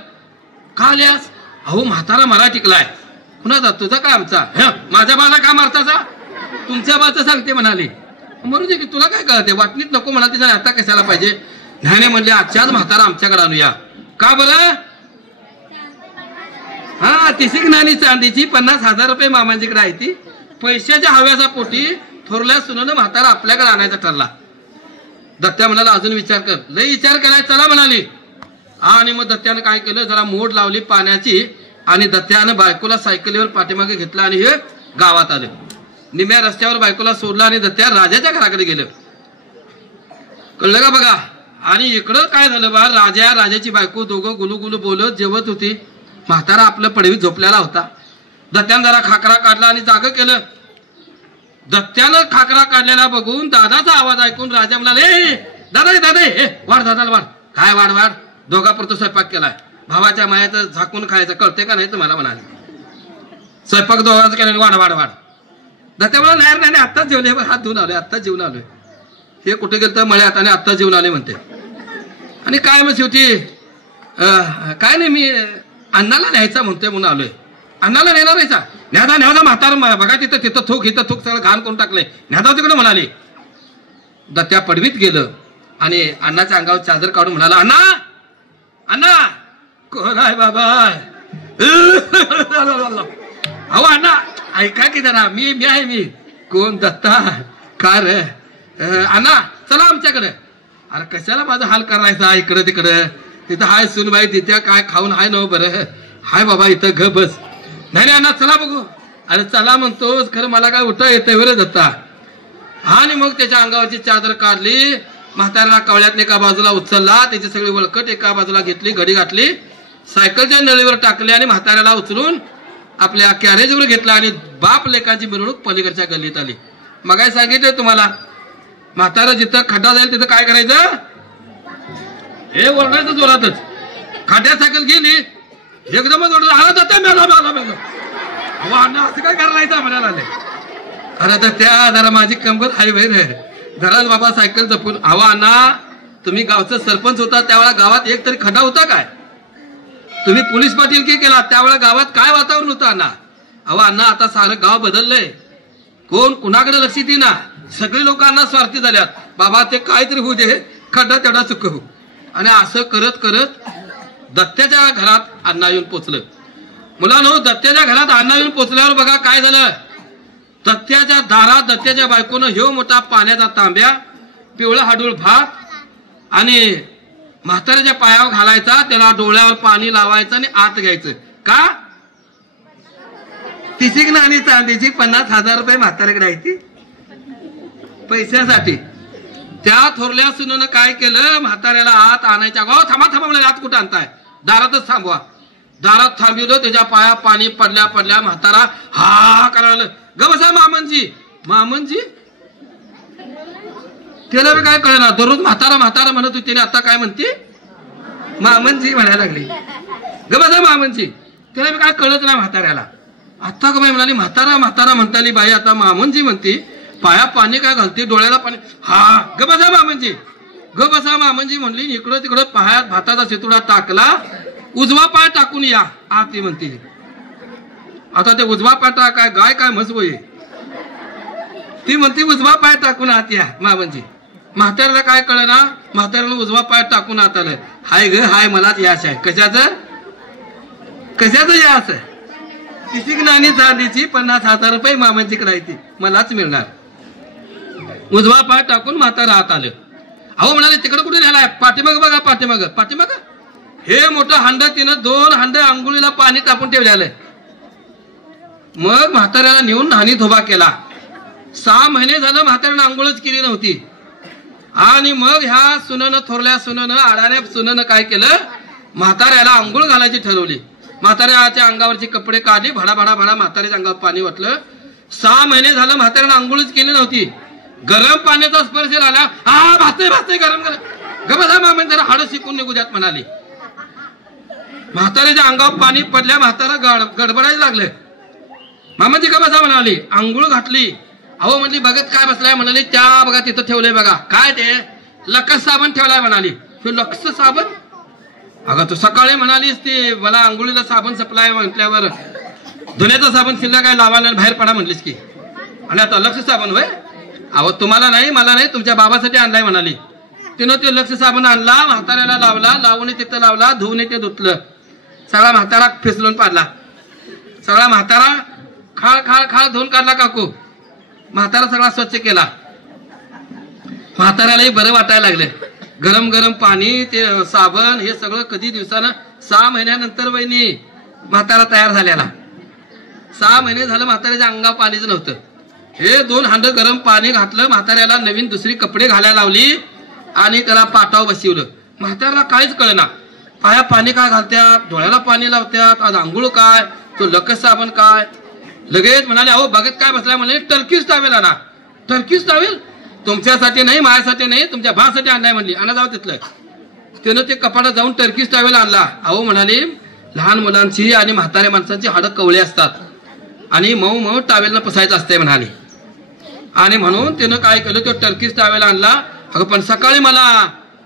का आल्यास. अहो म्हातारा मला टिकलाय. कुणाचा, तुझा का आमचा. माझ्या बाला का मारताचा, तुमच्या बाचं सांगते म्हणाले. मरू दे की, तुला काय कळते, वाटणीत नको म्हणाल तिचा आता कशाला पाहिजे. नाही म्हणले आजच्याच म्हातारा आमच्याकडे आणूया. का बरं? हा तिसिक नाणी चांदीची 50,000 रुपये मामांजीकडे आहे. ती पैशाच्या हव्याचा पोटी थोरल्या सुनानं म्हातारा आपल्याकडे आणायचा ठरला. दत्त्या म्हणाला अजून विचार कर. लय विचार केलाय, चला म्हणाली. आणि मग दत्त्यानं काय केलं, जरा मोड लावली पाण्याची आणि दत्त्यानं बायकोला सायकलीवर पाठीमागे घेतला आणि हे गावात आले. निम्या रस्त्यावर बायकोला सोडला आणि दत्त्या राजाच्या घराकडे गेलं. कळलं का बघा? आणि इकडं काय झालं बा, राजाची बायको दोघं गुलू बोलत जेवत होती. म्हातारा आपलं पडवीत झोपलेला होता. दत्त्यानं जरा खाकरा काढला आणि जाग केलं. दत्त्यानं खाकरा काढलेला बघून दादाचा आवाज ऐकून राजा म्हणाले, दादा दादा वाढ दादाला वाढ. काय वाढ? दोघापुरतं स्वयंपाक केलाय. भावाच्या मायाचं झाकून खायचं कळते का नाही तुम्हाला म्हणाले. स्वयंपाक दोघांचं केलं, वाढ. दत्त्या म्हणाला नाही आत्ताच जेवले, हात धुवून आलोय, आत्ताच जेवून आलोय. हे कुठे गेलं तर मळ्यात आणि आत्ताच जेवून आले म्हणते. आणि काय मग शेवटी काय नाही मी अण्णाला न्यायचा म्हणतोय म्हणून आलोय. अण्णाला नेणार नाहीचा? न्यादा म्हातारा बघा तिथं थूक सगळं घाण करून टाकलंय, न्यादा तिकडे म्हणाली. दत्त्या पडवीत गेलं आणि अण्णाच्या अंगावर चादर काढून म्हणाला, अण्णा कोण आहे बाबा? अहो अण्णा ऐका की जरा, मी आहे. मी कोण? दत्ता. का रे? अण्णा चला आमच्याकडे. अरे कशाला माझा हाल करायचा इकडं तिकडं? तिथं हाय सुनबाई, तिथे काय खाऊन हाय नव बरं? हाय बाबा इथं ग बस. नाही अण्णा चला बघू. अरे चला म्हणतोस, खरं मला काय उठा येतंय बरं दत्ता. आणि मग त्याच्या अंगावरची चादर काढली, म्हाताऱ्याला कवळ्यातनं एका बाजूला उचलला, त्याची सगळी वळकट एका बाजूला घेतली, घडी घातली, सायकलच्या नळीवर टाकली आणि म्हाताऱ्याला उचलून आपल्या कॅरेजवर घेतला आणि बाप लेकाची मिरवणूक पलीकडच्या गल्लीत आली. मग काय सांगितलं तुम्हाला, म्हातारा जिथं खड्डा जाईल तिथं काय करायचं? हे ओरडायचं जोरातच. खड्ड्यात सायकल गेली, एकदमच ओरडा, आला जाता मेला असं काय करायचं म्हणायला आले. अरे तर त्या जरा माझी कंबर हाय बाहेर आहे, जरा बाबा सायकल जपून. हवा अण्णा तुम्ही गावचं सरपंच होता त्यावेळेला गावात एक तरी खड्डा होता काय? तुम्ही पोलीस पाटील की केला त्यावेळेला गावात काय वातावरण होतं अण्णा? हवा अण्णा आता सारं गाव बदललंय, कोण कुणाकडे लक्ष देईना, सगळे लोकांना स्वार्थी झाल्यात. बाबा ते काहीतरी होऊ दे, खड्डा तेवढा चुक होऊ. आणि असं करत करत दत्त्याच्या घरात अण्णा येऊन पोचलं. मुलांनो दत्त्याच्या घरात अण्णा येऊन पोचल्यावर बघा काय झालं. दत्त्याच्या दारात दत्त्याच्या बायकोनं ह्यो मोठा पाण्याचा तांब्या, पिवळा हाडूळ भात आणि म्हाताऱ्याच्या पायावर घालायचा, त्याला डोळ्यावर पाणी लावायचं आणि आत घ्यायचं. का? तिसिक नाणी चांदीची 50,000 रुपये म्हाताऱ्याकडे आहे ती पैशासाठी. त्या थोरल्या सुनेनं काय केलं, म्हाताऱ्याला आत आणायच्या गाव थांबा म्हणजे आत कुठं आणताय, दारातच थांबवा. दारात थांबवलं, त्याच्या पाया पाणी पडल्या म्हातारा हा करायला. ग बसा मामनजी त्याला काय कळणार, दररोज म्हातारा म्हणत होती, आता काय म्हणते मामनजी म्हणायला लागली. ग बसा मामनजी, त्याला काय कळत नाही म्हाताऱ्याला. आता का बाई म्हणाली म्हातारा म्हणताली बाई, आता मामनजी म्हणते, पाया पाणी काय घालते, डोळ्याला पाणी. हा ग बसा मामनजी म्हणली. इकडं तिकडं पायात भाताचा शेतुडा टाकला, उजवा पाय टाकून या आत ती म्हणते. आता ते उजवा पाय काय गाय काय म्हसवय, ती म्हणते उजवा पाय टाकून आत या मामनजी. म्हाताऱ्याला काय कळना, म्हाताऱ्याला उजवा पाय टाकून आत आलं. हाय ग हाय, मलाच यास आहे. कशाचं यास? तिसिक नाणी चांदीची 50,000 रुपये मामांजीकडे आहे, ती मलाच मिळणार. उजवा पाय टाकून म्हातारा आत आलं. अहो म्हणाले तिकडे कुठे न्यायलाय? पाठीमाग बघा, पाठीमाग हे मोठं हांड, तिनं 2 हांड आंघोळीला पाणी तापून ठेवलेलं. मग म्हाताऱ्याला नेऊन न्हाणी धोबा केला. 6 महिने झालं म्हाताऱ्यानं आंघोळच केली नव्हती. आणि मग ह्या थोरल्या सुननं आडाण्या सुननं काय केलं, म्हाताऱ्याला आंघोळ घालायची ठरवली. म्हाताऱ्याच्या अंगावरचे कपडे काढले, भडा म्हाताऱ्याच्या अंगावर पाणी वाटलं. 6 महिने झालं म्हाताऱ्यानं आंघोळच केली नव्हती. गरम पाण्याचा स्पर्श झाला, हा भासते गरम गबसा मामा जरा हाड शिकून निघू द्यात म्हणाली. म्हाताऱ्याच्या अंगावर पाणी पडल्या, म्हातारा गडबडायला लागले. मामाजी गबसा म्हणाली, आंघोळ घातली. अहो म्हणली बघत काय बसलाय म्हणाली, त्या बघा तिथं ठेवलंय बघा. काय ते? लक्स साबण ठेवलाय म्हणाली. लक्स साबण? अगं तू सकाळी म्हणालीस ती मला आंघोळीला साबण सप्लाय म्हटल्यावर धुण्याचा साबण शिल्लक काय लावायला बाहेर पडा म्हटलीस की, आणि आता लक्ष साबण होय? अहो तुम्हाला नाही मला नाही तुमच्या बाबासाठी आणलाय म्हणाली. तिनं ते लक्ष साबण आणला, म्हाताऱ्याला लावला, लावून तिथं लावला, धुवून ते धुतलं. सगळा म्हातारा फिसलून पाडला. सगळा म्हातारा खाळ खाळ खाळ धुवून काढला काकू. म्हातारा सगळा स्वच्छ केला. म्हाताऱ्यालाही बरं वाटायला लागलं. गरम गरम पाणी, ते साबण, हे सगळं कधी दिवसानं 6 महिन्यानंतर वहिनी म्हातारा तयार झालेला. 6 महिने झालं म्हाताऱ्याच्या अंगा पाणीच नव्हतं. हे 2 हांड गरम पाणी घातलं, म्हाताऱ्याला नवीन दुसरी कपडे घालायला लावली आणि त्याला पाटावर बसवलं. म्हाताऱ्याला काहीच कळेना. पाया पाणी काय घालत्यात, डोळ्याला पाणी लावत्यात, आज आंघोळ काय, तो लकस साबण काय. लगेच म्हणाले, अहो बघत काय बसलाय, म्हणे टर्कीज टावेल आणा. टर्कीज टावेल तुमच्यासाठी नाही, माझ्यासाठी नाही, तुमच्या भासाठी आणलाय म्हणली. आणा जाऊ तिथलं. त्यानं ते कपाटात जाऊन टर्कीज टावेल आणला. अहो म्हणाले, लहान मुलांची आणि म्हाताऱ्या माणसांची हाडं कवळे असतात आणि मऊ मऊ टावेलनं पुसायचं असतंय म्हणाले. आणि म्हणून त्यानं काय केलं, तो टर्कीज टावेल आणला. अगं पण सकाळी मला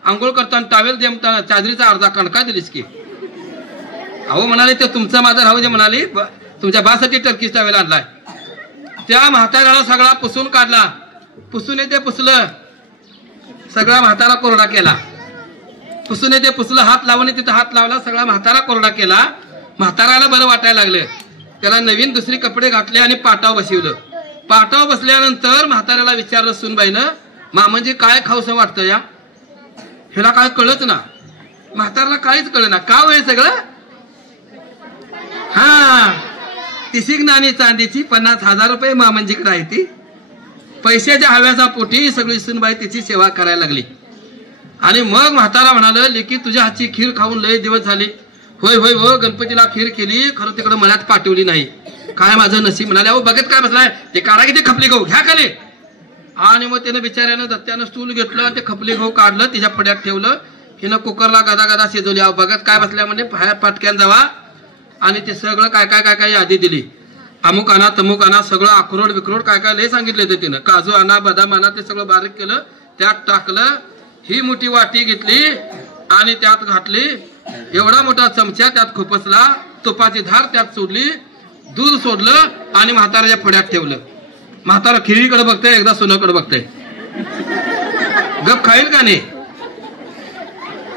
आंघोळ करताना टावेल जमताना चादरीचा अर्धा कणका दिलीस की. अहो म्हणाले, ते तुमचा माझा राहू दे म्हणाले, तुमच्या बासाठी टर्कीज टावेल आणलाय. त्या म्हाताऱ्याला सगळा पुसून काढला. पुसून ते पुसलं, सगळा म्हातारा कोरडा केला. पुसून ते पुसलं, हात लावून तिथं हात लावला, सगळा म्हातारा कोरडा केला. म्हाताऱ्याला बरं वाटायला लागलं. त्याला नवीन दुसरी कपडे घातले आणि पाटावर बसवलं. पाटावर बसल्यानंतर म्हाताऱ्याला विचारलं सुनबाईनं, मामांजी काय खाऊसं वाटतं या. ह्याला काय कळत ना. म्हाताऱ्याला काहीच कळ ना. का होय सगळं. हा, तिसिक नाणी चांदीची 50,000 रुपये मामांजीकडे आहे. ती पैशाच्या हव्याचा पोटी सगळी सुनबाई तिची सेवा करायला लागली. आणि मग म्हातारा म्हणाल, लेकी तुझ्या हातची खीर खाऊन लय दिवस झाले. होय होय हो, गणपतीला खीर केली, खरं तिकडं मळ्यात पाठवली नाही. काय माझं नशीब. म्हणाले, अहो बघत काय बसलाय, ते काढा किती खपली गहू घ्या खाली. आणि मग त्यानं बिचाऱ्यानं दत्त्यानं स्टूल घेतलं, ते खपली गहू काढलं, तिच्या पड्यात ठेवलं. हिनं कुकरला गदा गदा शिजवली. अहो बघत काय बसल्या म्हणजे पटक्यान जावा. आणि ते सगळं काय काय काय काय यादी दिली. अमुक आणा, तमुक आणा, सगळं अक्रोड बिक्रोड काय काय लय सांगितलं होतं तिनं. काजू आणा, बदाम आणा, ते सगळं बारीक केलं, त्यात टाकलं. ही मोठी वाटी घेतली आणि त्यात घातली. एवढा मोठा चमचा त्यात खुपसला, तुपाची धार त्यात सोडली, दूध सोडलं आणि म्हाताऱ्याच्या पड्यात ठेवलं. म्हातारा खिरीकडे बघतंय, एकदा सोनाकडे बघतंय. गप खाईल का नाही.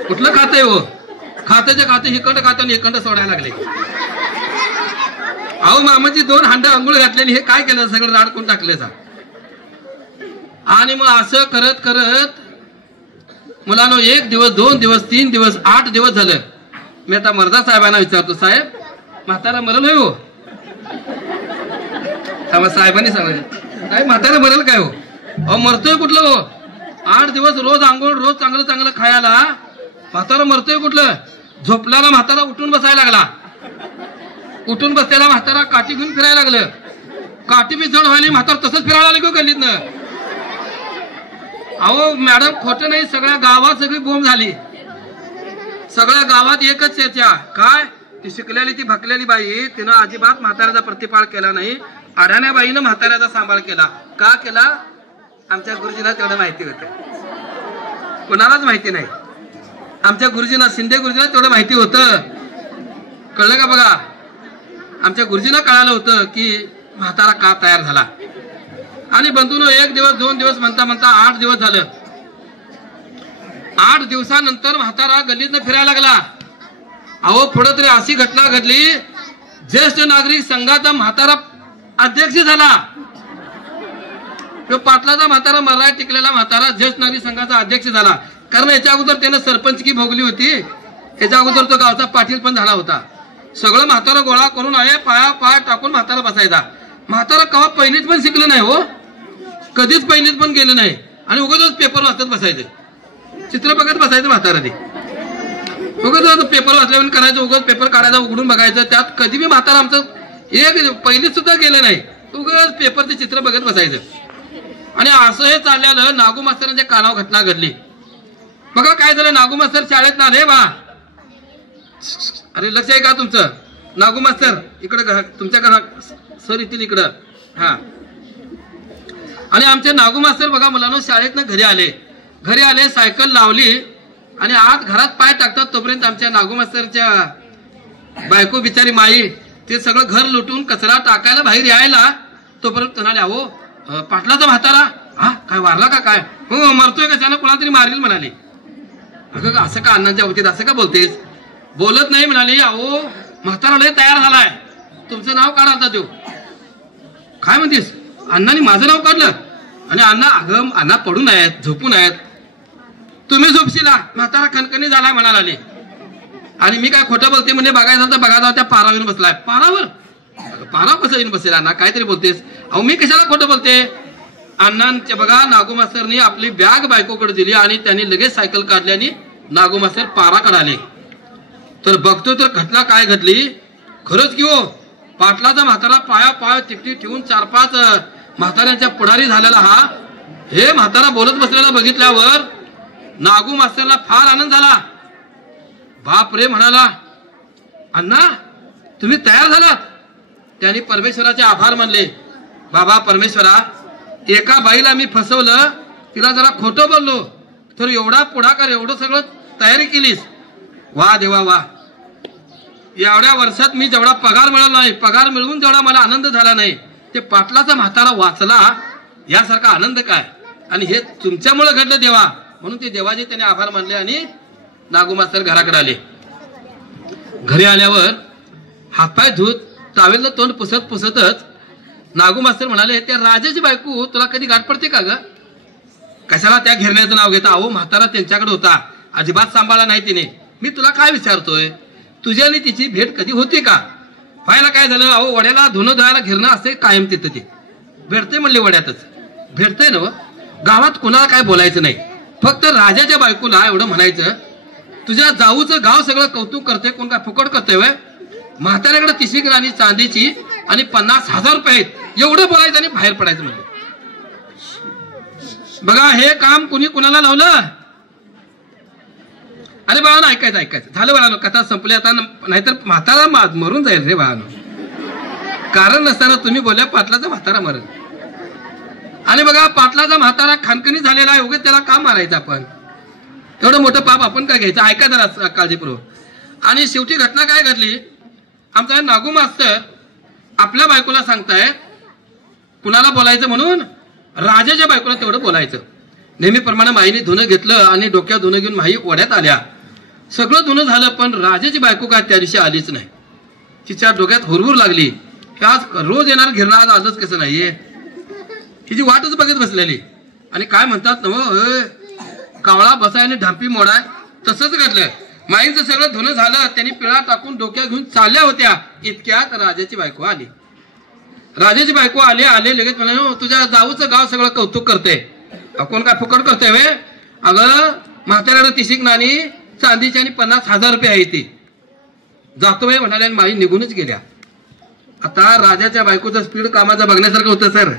कुठलं खातंय हो. खात्याच्या खाते हिकंड खातं हिकंड सोडायला लागले. अहो मामाची 2 हांड अंघोळ घातलेली, हे काय केलं, सगळं राडकून टाकले. आणि मग असं करत करत मुलांनो 1 दिवस, 2 दिवस, 3 दिवस, 8 दिवस झालं. मी आता मर्दा साहेबांना विचारतो, साहेब म्हातारा मरल होय हो. साहेबांनी सांगितलं, साहेब म्हातारा मरल काय हो. अहो मरतोय कुठलं हो. 8 दिवस रोज आंघोळ, रोज चांगलं चांगलं खायला, म्हातारा मरतोय कुठलं. झोपल्याला म्हातारा उठून बसायला लागला. उठून बसल्याला म्हातारा काठी घेऊन फिरायला लागलं. काठी बी जड व्हायली, म्हातारा तसंच फिरायला लागली गल्लीतनं. अहो मॅडम खोटं नाही, सगळ्या गावात सगळी बोंब झाली. सगळ्या गावात एकच चर्चा. काय ती शिकलेली ती भकलेली बाई, तिनं अजिबात म्हाताऱ्याचा प्रतिपाळ केला नाही. अडाण्या बाईनं म्हाताऱ्याचा सांभाळ केला. का केला. आमच्या गुरुजींना तेवढं माहिती होतं, कोणालाच माहिती नाही. आमच्या गुरुजींना, शिंदे गुरुजींना तेवढं माहिती होतं. कळलं का बघा. आमच्या गुरुजींना कळालं होतं की म्हातारा का तयार झाला. आणि बंधूनो 1 दिवस, 2 दिवस म्हणता म्हणता 8 दिवस झालं. 8 दिवसानंतर म्हातारा गल्लीतनं फिरायला लागला. अहो पुढे तरी अशी घटना घडली, ज्येष्ठ नागरिक संघाचा म्हातारा अध्यक्ष झाला. तो पाटलाचा म्हातारा मराठा टिकलेला म्हातारा ज्येष्ठ नागरिक संघाचा अध्यक्ष झाला. कारण याच्या अगोदर त्यानं सरपंचकी भोगली होती. याच्या अगोदर तो गावचा पाटील पण झाला होता. सगळं म्हातारा गोळा करून आहे, पाया पाय टाकून म्हातारा बसायचा. म्हातारा कवा पहिलीच पण शिकलं नाही हो, कधीच पहिलीच पण गेलं नाही. आणि उगाच पेपर वाचत बसायचं, चित्र बघत बसायचं म्हातारा. ते उगाच पेपर वाचल्यावर करायचं, उगाच पेपर काढायचा, उघडून बघायचं. त्यात कधी बी म्हातारा आमचं एक पहिलीच सुद्धा गेलं नाही. उगाच पेपरचे चित्र बघत बसायचं. आणि असं हे चाललेलं नागू मास्तरांच्या कानावर घटना घडली. बघा काय झालं. नागू मास्तर शाळेत ना रे बा. अरे लक्ष आहे का तुमचं. नागू मास्तर इकडं तुमच्या घरात सर येतील इकडं. हा, आणि आमचे नागू मास्तर बघा मुलांना शाळेतनं घरी आले, सायकल लावली आणि आत घरात पाय टाकतात तोपर्यंत आमच्या नागू मास्तरच्या बायको बिचारी माई ते सगळं घर लुटून कचरा टाकायला बाहेर यायला तोपर्यंत म्हणाले, अहो पाटलाचा म्हातारा हा काय वारला का काय. हो मरतोय का, त्यानं कोणातरी मारेल म्हणाले. अगं असं का अण्णांच्या बाबतीत असं का बोलतेस? बोलत नाही म्हणाली. अहो म्हातारा लय तयार झालाय, तुमचं नाव काढा. तो काय म्हणतेस? अण्णांनी माझं नाव काढलं? आणि अण्णा, अगं अण्णा पडून आहेत, झोपून आहेत, तुम्ही झोपशिला, म्हातारा खणखणी झालाय म्हणाला. आणि मी काय खोटं बोलते म्हणजे बघायचं तर बघा जाऊ त्या पारावर येऊन बसलाय. पारावर? पारावर कसं येऊन बसेल अण्णा? काहीतरी बोलतेस. अहो मी कशाला खोटं बोलते? अण्णांच्या बघा नागू मास्तरनी आपली बॅग बायकोकडे दिली आणि त्यांनी लगेच सायकल काढली आणि नागू मास्तर पाराकडे आले. तर बघतो तर घटना काय घडली. खरंच की हो, पाटलाचा म्हातारा पाया तिकटी ठेवून 4-5 म्हाताऱ्यांच्या पुढारी झालेला हा हे म्हातारा बोलत बसलेला बघितल्यावर नागू मास्तरला फार आनंद झाला. बाप रे म्हणाला, अण्णा तुम्ही तयार झालात? त्यांनी परमेश्वराचे आभार मानले. बाबा परमेश्वरा, एका बाईला मी फसवलं, तिला जरा खोटं बोललो, तर एवढा पुढाकार, एवढं सगळं तयारी केलीस. वा देवा वा. एवढ्या वर्षात मी जेवढा पगार मिळाला नाही, पगार मिळवून जेवढा मला आनंद झाला नाही, ते पाटलाचा म्हातारा वाचला यासारखा आनंद काय. आणि हे तुमच्यामुळे घडलं देवा. म्हणून ते देवाचे त्याने आभार मानले आणि नागू मास्तर घराकडे आले. घरी आल्यावर हातपाय धुत टावेलनं तोंड पुसतच नागू मास्तर म्हणाले, त्या राजाची बायको तुला कधी गाठ पडते का ग? कशाला त्या घेरण्याचं नाव घेता? अहो म्हातारा त्यांच्याकडे होता, अजिबात सांभाळला नाही तिने. मी तुला काय विचारतोय, तुझी आणि तिची भेट कधी होती का? व्हायला काय झालं? अहो वड्याला धुणं धुवायला घेरणं असते कायम तिथं, ते भेटते म्हणले वड्यातच भेटतंय ना. गावात कुणाला काय बोलायचं नाही, फक्त राजाच्या बायकोला एवढं म्हणायचं, तुझ्या जाऊचं गाव सगळं कौतुक करते, कोण काय फुकट करते वय? म्हाताऱ्याकडे 30 ग्रानी चांदीची आणि 50,000 रुपये आहेत, एवढं बोलायचं आणि बाहेर पडायचं म्हणजे. बघा हे काम कुणी कुणाला लावलं? अरे बाळानं ऐकायचं झालं बाळानं, कथा संपली आता, नाहीतर म्हातारा मरून जाईल रे बाळानं. कारण नसताना तुम्ही बोलल्या पाटलाचा म्हातारा मरण. आणि बघा पाटलाचा म्हातारा खणखणी झालेला आहे, उगाच त्याला का मारायचं आपण? एवढं मोठं पाप आपण काय घ्यायचं? ऐका जरा काळजीपूर्वक. आणि शेवटी घटना काय घडली, आमचा नागू मास्तर आपल्या बायकोला सांगताय कुणाला बोलायचं म्हणून, राजाच्या बायकोला तेवढं बोलायचं. नेहमीप्रमाणे माईने धुणं घेतलं आणि डोक्यात धुणं घेऊन माई ओढ्यात आल्या. सगळं धुणं झालं, पण राजाची बायको काय त्या दिवशी आलीच नाही. तिच्या डोक्यात हुरहुर लागली की आज रोज येणार घेणं, आज आजच कसं नाहीये. तिची वाटच बघत बसलेली. आणि काय म्हणतात ना, कावळा बसाय आणि ढांपी मोडाय, तसंच घडलं. माईचं सगळं धुणं झालं, त्यांनी पिळा टाकून डोक्यात घेऊन चालल्या होत्या, इतक्यात राजाची बायको आली. राजाची बायको आले लगेच म्हणाले, तुझ्या जाऊचं गाव सगळं कौतुक करते, कोण काय फुकट करते वे? अगं म्हाताऱ्याला 30 नाणी चांदीची आणि 50,000 रुपये आहे, ती जातो वे म्हणाले. आणि माई निघूनच गेल्या. आता राजाच्या बायकोचं स्पीड कामाचं बघण्यासारखं होतं सर.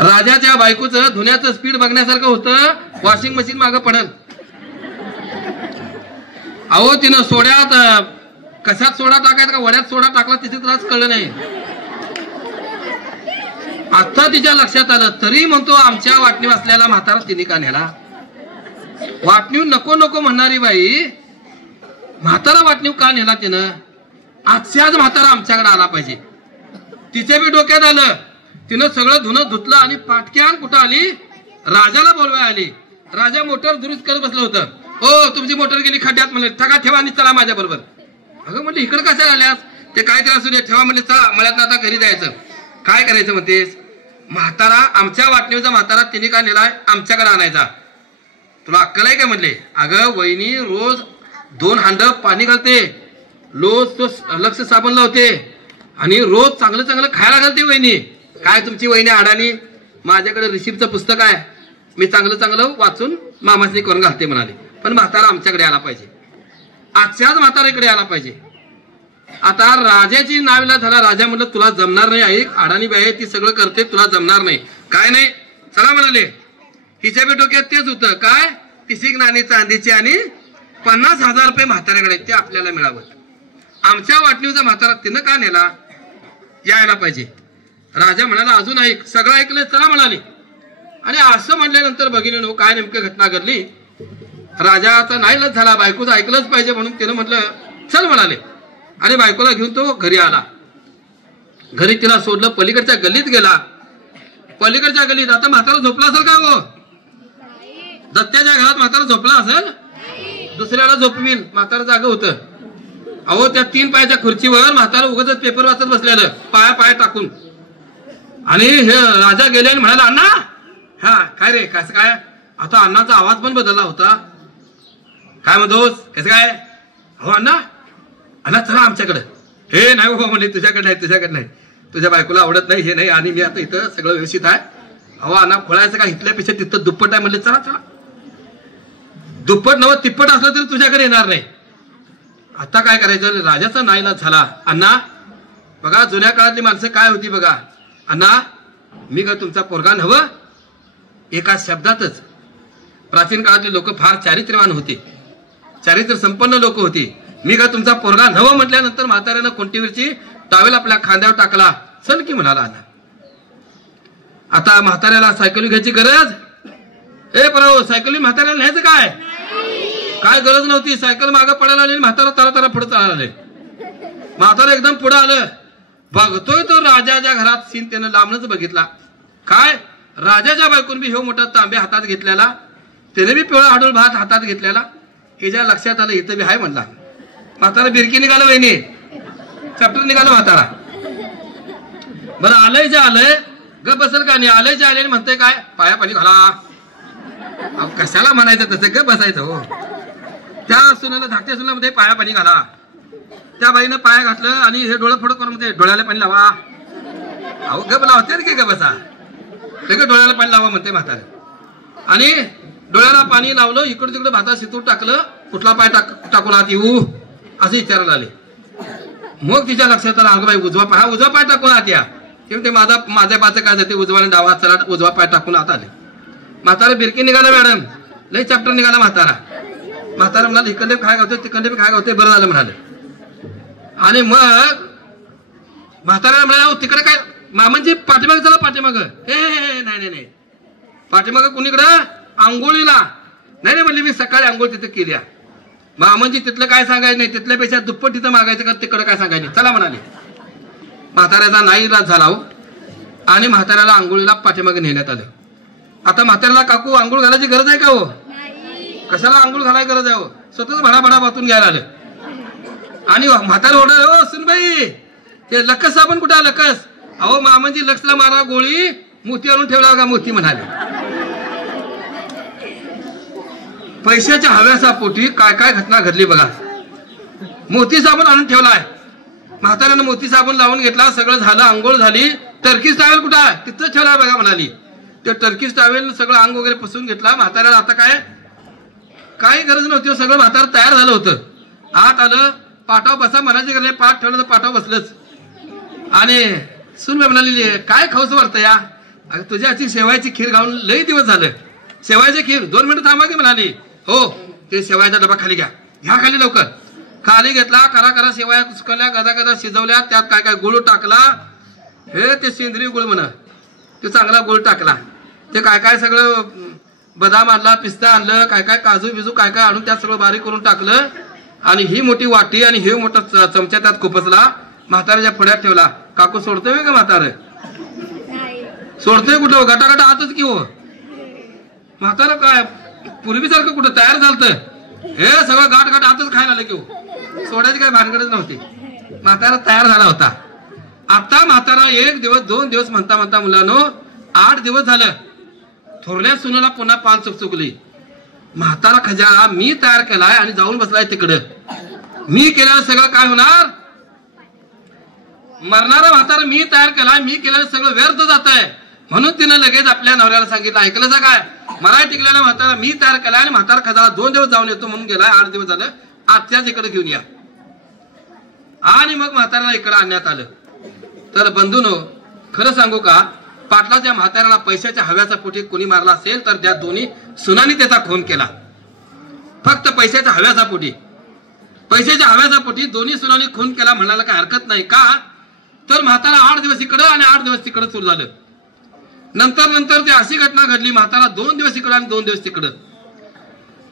राजाच्या बायकोचं धुण्याचं स्पीड बघण्यासारखं होतं. वॉशिंग मशीन मागं पडल. अहो तिनं सोड्यात, कशात सोडा टाकायचा का वड्यात सोडा टाकला, तिथे त्रास कळलं नाही. आता तिच्या लक्षात आलं, तरी म्हणतो आमच्या वाटणी वाचल्याला म्हातारा तिने का नेला? वाटणीव नको नको म्हणणारी बाई म्हातारा वाटणीव का नेला तिनं? आजच्याच म्हातारा आमच्याकडे आला पाहिजे. तिचे बी डोक्यात आलं. तिनं सगळं धुणं धुतलं आणि पाटक्यान कुठं आली, राजाला बोलवाय आली. राजा मोटर दुरुस्त करत बसलं होतं. हो तुमची मोटर गेली खड्ड्यात, म्हणले ठगा ठेवा आणि चला माझ्या बरोबर. अगं म्हणले इकडे कशा आल्यास? ते काय तर असू दे, ठेवा म्हणले, चला मळ्यात आता घरी जायचं. काय करायचं म्हणतेस? म्हातारा आमच्या वाटणीचा म्हातारा तिने का नेलाय, आमच्याकडे आणायचा. तुला अक्कल आहे काय म्हणले? अगं वहिनी रोज 2 हांड पाणी घालते, रोज तो लक्ष साबण लावते आणि रोज चांगलं चांगलं खायला घालते वहिनी. काय तुमची वहिनी अडाणी? माझ्याकडे रिसिप्टचं पुस्तक आहे, मी चांगलं चांगलं वाचून मामासनी करून घालते म्हणाले. पण म्हातारा आमच्याकडे आला पाहिजे, आजच्याच म्हाताऱ्याकडे आला पाहिजे. आता राजाची नावीला झाला. राजा म्हणलं तुला जमणार नाही, ऐक अडाणी बाई आहे, ती सगळं करते, तुला जमणार नाही. काय नाही, चला म्हणाले. हिच्या बी डोक्यात तेच होतं, काय 30 नाणी चांदीची आणि 50,000 रुपये म्हाताऱ्याकडे, ते आपल्याला मिळावं. आमच्या वाटणीचा म्हातारा तिनं का नेला, यायला पाहिजे. राजा म्हणाला अजून ऐक. सगळं ऐकलं, चला म्हणाले. आणि असं म्हटल्यानंतर भगिनीनो काय नेमकं घटना घडली. राजाचा नाईलाज झाला, बायकोचं ऐकलंच पाहिजे म्हणून त्यानं म्हटलं चल म्हणाले. आणि बायकोला घेऊन तो घरी आला. घरी तिला सोडलं, पलीकडच्या गल्लीत गेला. पलीकडच्या गल्लीत आता म्हातारा झोपला असेल का? हो दत्त्याच्या घरात म्हातारा झोपला असेल, दुसऱ्याला झोपवील. म्हातारा जाग होतं. अहो त्या 3 पायाच्या खुर्चीवर म्हातारा उगाच पेपर वाचत बसलेलं, पाया टाकून. आणि हे राजा गेले आणि म्हणाला, अण्णा. हा काय रे, कसं काय? आता अण्णाचा आवाज पण बदलला होता. काय म्हणतोस, कसं काय? हो अण्णा चला आमच्याकडे. हे नाही बाबा म्हणजे तुझ्याकडे नाही, तुझ्या बायकोला आवडत नाही, हे नाही. आणि मी आता इथं सगळं व्यवस्थित आहे. अहो अण्णा खोळायचं का, इथल्यापेक्षा तिथं दुप्पट आहे म्हणले. चला दुप्पट नव तिप्पट असलं तरी तुझ्याकडे येणार नाही. आता काय करायचं, राजाचा नाईलाज झाला. अण्णा बघा, जुन्या काळातली माणसं काय होती बघा. अण्णा मी का तुमचा पोरगा नव्ह? एका शब्दातच. प्राचीन काळातले लोक फार चारित्र्यवान होते, चारित्र्य संपन्न लोक होते. मी का तुमचा पोरगा नवं म्हटल्यानंतर म्हाताऱ्यानं कोणतीवरची टावेल आपल्या खांद्यावर टाकला. चल की म्हणाला. आता म्हाताऱ्याला सायकली घ्यायची गरज? ए पराव, सायकली म्हाताऱ्याला न्यायचं काय गरज नव्हती. सायकल मागं पडायला आली, म्हातारा तारा पुढे चालला आले. म्हातारा एकदम पुढे आलं. बघतोय तो राजाच्या घरात सीन त्यानं लांबनच बघितला. काय, राजाच्या बायकून बी हे मोठा तांबे हातात घेतलेला, त्याने बी पिवळा हाडूळ भात हातात घेतलेला. हिच्या लक्षात आलं इथं बी हाय म्हणला. म्हातारा बिरकी निघालं, वहिनी चॅप्टर निघालं म्हातारा. बरं आलंय जे आलंय, ग बसल का नाही? आलंय जे आले म्हणतंय काय, पाया पाणी घाला. कशाला म्हणायचं तसं, ग बसायचं. हो त्या सुनाला, धाकट्या सुनामध्ये पाया पाणी घाला. त्या बाईनं पाया घातलं आणि हे डोळं फोडं करून म्हणते डोळ्याला पाणी लावा. अहो गप लावते की ग बसा, सगळं डोळ्याला पाणी लावा म्हणते म्हातारे. आणि डोळ्याला पाणी लावलं, इकडे तिकडे भातात शितूर टाकलं. कुठला पाय टाकून आत येऊ असं विचारायला आले. मग तिच्या लक्षात आलं, अगं बाई उजवा पाय टाकून आत या. ते माझ्या पाचं काय जाते, उजवा डावा चला, उजवा पाय टाकून आत आले. म्हातारा बिरकी निघाला मॅडम, लई चॅप्टर निघाला म्हातारा. म्हातारा म्हणाले इकडे काय गावते, तिकडे काय गावते, बरं झालं म्हणाले. आणि मग म्हाताऱ्याला म्हणाला, तिकडे काय मामांची पाठीमाग चला, पाठीमाग. हे नाही पाठीमाग कुणीकडं, आंघोळीला. नाही म्हणली, मी सकाळी आंघोळ तिथे केल्या. मामांची तिथलं काय सांगायचं नाही, तिथल्यापेक्षा दुप्पट तिथं मागायचं का, तिकडं काय सांगायचं, चला म्हणाले. म्हाताऱ्याचा नाईलाज झाला. आणि म्हाताऱ्याला आंघोळीला पाठीमागे नेण्यात आलं. आता म्हाताऱ्याला, काकू आंघोळ घालायची गरज आहे का हो? कशाला आंघोळ घालायची गरज आहे हो? स्वतःच भडाभडा बातून घ्यायला आलं. आणि म्हातारा ओढा, हो सुनबाई ते लक्कस साबण कुठं लक्कस? अहो मामांची लक्षला मारा गोळी, मोती आणून ठेवला का, मोती म्हणाले. पैशाच्या हव्यासा पोटी काय काय घटना घडली बघा. मोती साबण आणून ठेवलाय. म्हाताऱ्यानं मोती साबण लावून घेतला, सगळं झालं, आंघोळ झाली. टर्कीस टावेल कुठं आहे, तिथंच ठेवला बघा म्हणाली. ते टर्कीस टावेल सगळं अंग वगैरे पुसून घेतला. म्हाताऱ्याला आता काही गरज नव्हती, सगळं म्हातारा तयार झालं होतं. आत आलं, पाटाव बसा म्हणायचे गरज, पाठ ठेवलं तर पाटाव बसलंच. आणि सुनबाई म्हणाली, काय खाऊच वाटतं या, तुझ्या हाती शेवायची खीर खाऊन लई दिवस झालं. शेवायची खीर 2 मिनिटं थांबा की म्हणाली. हो ते शेवायचा डबा खाली घ्या खाली लवकर. खाली घेतला, करा शेवाया कुसकल्या, गदा शिजवल्या. त्यात काय गुळ टाकला. हे ते सेंद्रिय गुळ म्हणा, ते चांगला गुळ टाकला. ते काय सगळं बदाम आणला, पिस्ता आणलं, काय काजू बिजू काय आणून त्यात सगळं बारीक करून टाकलं. आणि ही मोठी वाटी आणि हे मोठा चमचा त्यात खुपसला. म्हाताऱ्याच्या फड्यात ठेवला. काकू सोडतोय का म्हातारं? सोडतोय कुठं, गटागटा आतच की हो. म्हातारं काय पूर्वीसारखं कुठं तयार झालतं, हे सगळं गाठ आतच खायला आलं की हो. सोडायची काय भानगडच नव्हती. म्हातारा तयार झाला होता. आता म्हातारा 1 दिवस 2 दिवस म्हणता मुलांनो 8 दिवस झालं. थोरल्या सुनेला पुन्हा पाल चुकचुकली. म्हातारा खजाळा मी तयार केलाय आणि जाऊन बसलाय तिकडं. मी केलेलं सगळं काय होणार, मरणारा म्हातारा मी तयार केलाय, मी केलेलं सगळं व्यर्थ जात आहे. म्हणून तिनं लगेच आपल्या नवऱ्याला सांगितलं, ऐकलं जा काय, मराय टिकलेला म्हातारा मी तयार केलाय आणि म्हातारा खजाळा 2 दिवस जाऊन येतो म्हणून गेलाय. 8 दिवस झालं, आत्याच इकडे घेऊन या. आणि मग म्हाताऱ्याला इकडे आणण्यात आलं. तर बंधूनो खरं सांगू का, पाटलाच्या म्हाताऱ्याला पैशाच्या हव्याचा पोटी कोणी मारला असेल तर त्या दोन्ही सुनांनी त्याचा खून केला. फक्त पैशाच्या हव्याचा पोटी, पैशाच्या हव्याचा पोटी दोन्ही सुनांनी खून केला म्हणायला काय हरकत नाही. का तर म्हातारा 8 दिवस इकडं आणि 8 दिवस तिकडं सुरू झालं. नंतर ती अशी घटना घडली, म्हातारा 2 दिवस इकडं आणि 2 दिवस तिकडं.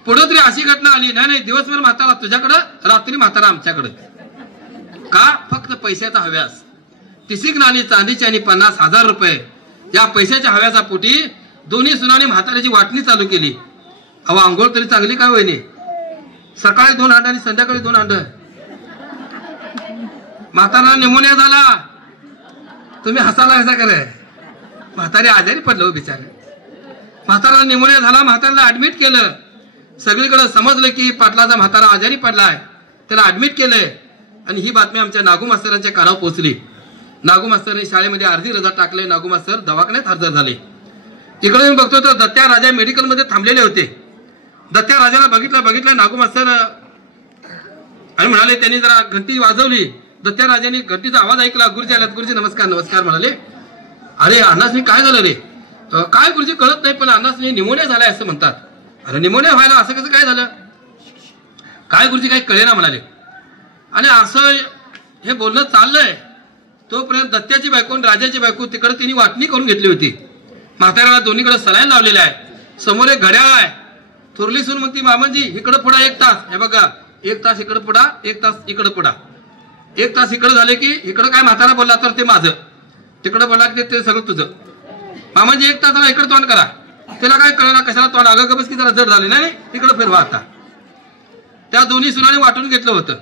पुढे तरी अशी घटना आली, नाही दिवसभर म्हातारा तुझ्याकडं, रात्री म्हातारा आमच्याकडं. का फक्त पैशाचा हव्यास. 30 नाणी चांदीची आणि 50,000 रुपये या पैशाच्या हव्याचा पोटी दोन्ही सुनांनी म्हाताऱ्याची वाटणी चालू केली. अहो आंघोळ तरी चांगली काय वहिनी, सकाळी 2 हांड आणि संध्याकाळी 2 हांड. म्हातारा निमोनिया झाला, तुम्ही हसायला कसा करे, म्हातारे आजारी पडलं बिचारे. म्हातारा निमोनिया झाला, म्हाताऱ्याला ऍडमिट केलं. सगळीकडे समजलं की पाटलाचा म्हातारा आजारी पडलाय, त्याला ऍडमिट केलंय. आणि ही बातमी आमच्या नागू मास्तरांच्या कानावर पोहोचली. नागू मास्तरांनी शाळेमध्ये अर्धी रजा टाकले. नागू मास्तर दवाखान्यात हजर झाले. इकडे मी बघतो तर दत्त्या राजा मेडिकलमध्ये थांबलेले होते. दत्त्या राजाला बघितलं नागू मास्तर आणि म्हणाले, त्यांनी जरा घंटी वाजवली. दत्त्या राजांनी घंटीचा आवाज ऐकला. गुरुजी आल्यात. गुरुजी नमस्कार नमस्कार म्हणाले. अरे अण्णासनी काय झालं रे, काय गुरुजी कळत नाही, पण अण्णासनी निमोनिया झालाय असं म्हणतात. अरे निमोनिया व्हायला असं कसं काय झालं, काय गुरुजी काही कळेना म्हणाले. आणि असं हे बोलणं चाललंय तोपर्यंत दत्त्याची बायको आणि राजाची बायको तिकडे तिने वाटणी करून घेतली होती. म्हाताऱ्याला दोन्हीकडे सलाईन लावलेला आहे. समोर एक घड्याळ आहे. थोरली सून म्हणती, मामाजी इकडे पुढा 1 तास. हे बघा 1 तास इकडे पुढा, 1 तास इकडे पुढा. 1 तास इकडे झाले की इकडे काय म्हातारा बोलला तर ते माझं, तिकडे बोलला की ते सगळं तुझं. मामाजी 1 तासाला इकडे तोंड करा. त्याला काय कळणार कशाला तोंड, अगं गबस की जरा जड झाले नाही, इकडे फिरवा. आता त्या दोन्ही सुनाने वाटून घेतलं होतं.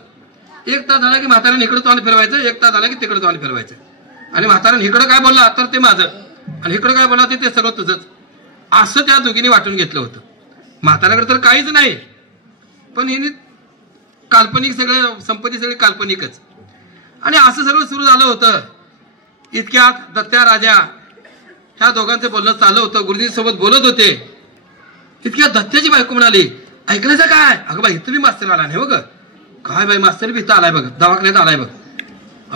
1 तास झाला की म्हाताऱ्याने इकडे तोंड फिरवायचं, 1 तास झाला की तिकडे तोंड फिरवायचं. आणि म्हाताऱ्याने इकडे काय बोलला तर ते माझं, आणि इकडे काय बोलला ते सगळं तुझंच. असं त्या दोघींनी वाटून घेतलं होतं. म्हाताऱ्याकडे तर काहीच नाही, पण हिने काल्पनिक सगळं, संपत्ती सगळी काल्पनिकच. आणि असं सगळं सुरू झालं होतं. इतक्यात दत्त्या राजा ह्या दोघांचं बोलणं चाललं होतं. गुरुजींसोबत बोलत होते. इतक्यात दत्त्याची बायको म्हणाली, ऐकलं काय, अगं बाई तुम्ही मास्तर आला नाही बघ. काय बाई मास्तर बी आलाय बघ, दवाखान्यात आलाय बघ.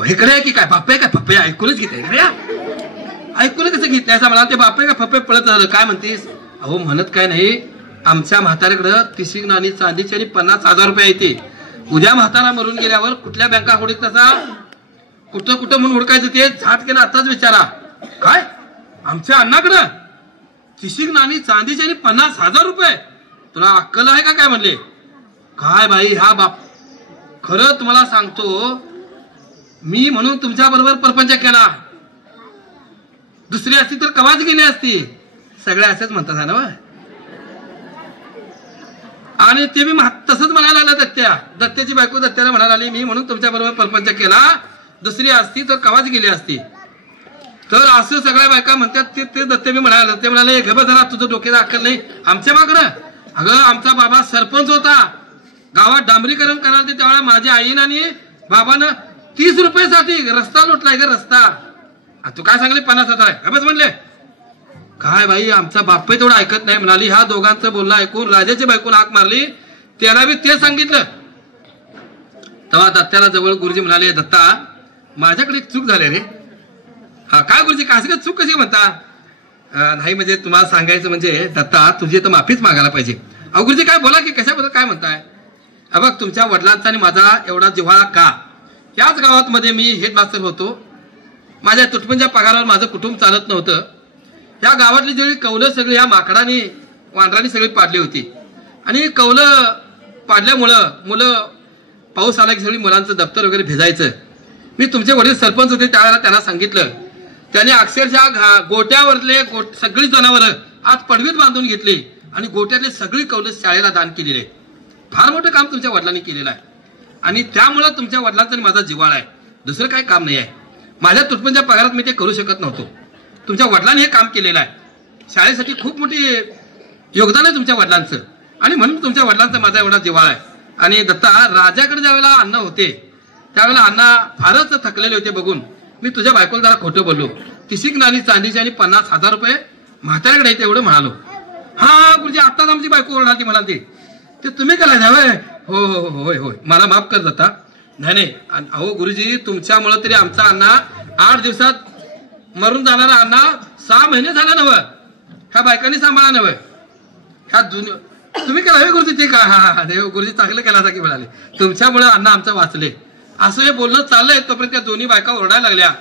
इकडे आहे की काय, बाप्पा काय, पप्पे ऐकूनच घेते ऐकून कसं घेतलंय असं मला. ते बाप्पे का पप्पे पळत झालं. काय म्हणतीस, अहो म्हणत काय नाही, आमच्या म्हाताऱ्याकडं 30 नाणी चांदीची आणि 50,000 रुपये येते. उद्या म्हातारा मरून गेल्यावर कुठल्या बँका होडीत तसा कुठं कुठं म्हणून हुडकायचं ते झाटकेनं आताच विचारा. काय आमच्या अण्णाकडं 30 नाणी चांदीची आणि 50,000 रुपये, तुला अक्कल आहे का काय म्हणले. काय बाई हा बाप, खरं तुम्हाला सांगतो मी म्हणून तुमच्या बरोबर परपंच केला, दुसरी असती तर कवाच गेली असती. सगळे असेच म्हणतात ना. आणि ते मी तसंच म्हणायला लागला. दत्त्याची बायको दत्त्याला म्हणायला आली, मी म्हणून तुमच्या बरोबर परपंच केला, दुसरी असती तर कवाच गेली असती. तर असं सगळ्या बायका म्हणतात. ते दत्ते मी म्हणायला, ते म्हणाले घे जरा तुझं डोक्याचा अक्कल नाही आमच्या मागणं. अगं आमचा बाबा सरपंच होता, गावात डांबरीकरण करायला ते त्यावेळेला माझ्या आईनं आणि बाबानं 30 रुपयासाठी रस्ता लुटलाय ग रस्ता. तू काय सांगले 50,000 आहे बस म्हणले. काय बाई आमचा बाप्पा तेवढं ऐकत नाही म्हणाली. ह्या दोघांचं बोलणं ऐकून राजाची बायकोला हाक मारली. त्याला बी ते सांगितलं. तेव्हा दत्त्याला जवळ गुरुजी म्हणाले, दत्ता माझ्याकडे एक चूक झाली रे. हा काय गुरुजी काय चूक कशी म्हणता. नाही म्हणजे तुम्हाला सांगायचं म्हणजे दत्ता तुझी तर माफीच मागायला पाहिजे. अहो गुरुजी काय बोला की कशाबद्दल काय म्हणताय. बघ तुमच्या वडिलांचा आणि माझा एवढा जिव्हाळा का. याच गावात मध्ये मी हेडमास्टर होतो. माझ्या तुटपुंज्या पगारावर माझं कुटुंब चालत नव्हतं. या गावातली जेवढी कौलं सगळी या माकडाने वांडरांनी सगळी पाडली होती. आणि कौलं पाडल्यामुळं मुलं पाऊस आला की सगळी मुलांचं दप्तर वगैरे भेजायचं. मी तुमचे वडील सरपंच होते त्यावेळेला त्यांना सांगितलं. त्याने अक्षरशः गोट्यावरले सगळी जनावरं आज पडवीत बांधून घेतली आणि गोट्यातले सगळी कौलं शाळेला दान केलेले. फार मोठं काम तुमच्या वडिलांनी केलेलं आहे. आणि त्यामुळं तुमच्या वडिलांचा आणि माझा जिव्हाळा आहे, दुसरं काही काम नाही आहे. माझ्या तुटपुंज्या पगारात मी ते करू शकत नव्हतो. तुमच्या वडिलांनी हे काम केलेलं आहे. शाळेसाठी खूप मोठी योगदान आहे तुमच्या वडिलांचं. आणि म्हणून तुमच्या वडिलांचा माझा एवढा जिव्हाळा आहे. आणि दत्ता राजाकडे ज्यावेळेला अण्णा होते त्यावेळेला अण्णा फारच थकलेले होते बघून मी तुझ्या बायकोला जरा खोटं बोललो. 30 नाणी चांदीची आणि 50,000 रुपये म्हाताऱ्याकडे येते एवढं म्हणालो. हा गुरुजी आत्ताच आमची बायको ओरडाती म्हणाली ते तुम्ही केला जावं. हो हो हो होय होय मला माफ कर दत्ता. नाही अहो गुरुजी तुमच्यामुळे तरी आमचा अण्णा 8 दिवसात मरून जाणारा अण्णा 6 महिने झाला नव. ह्या बायकांनी सांभाळा नव. ह्या तुम्ही केला हवे गुरुजी ते का. हा देव गुरुजी चांगलं केला की म्हणाले तुमच्यामुळे अण्णा आमचा वाचले. असं हे बोलणं चाललंय तोपर्यंत त्या दोन्ही बायका ओरडायला लागल्या.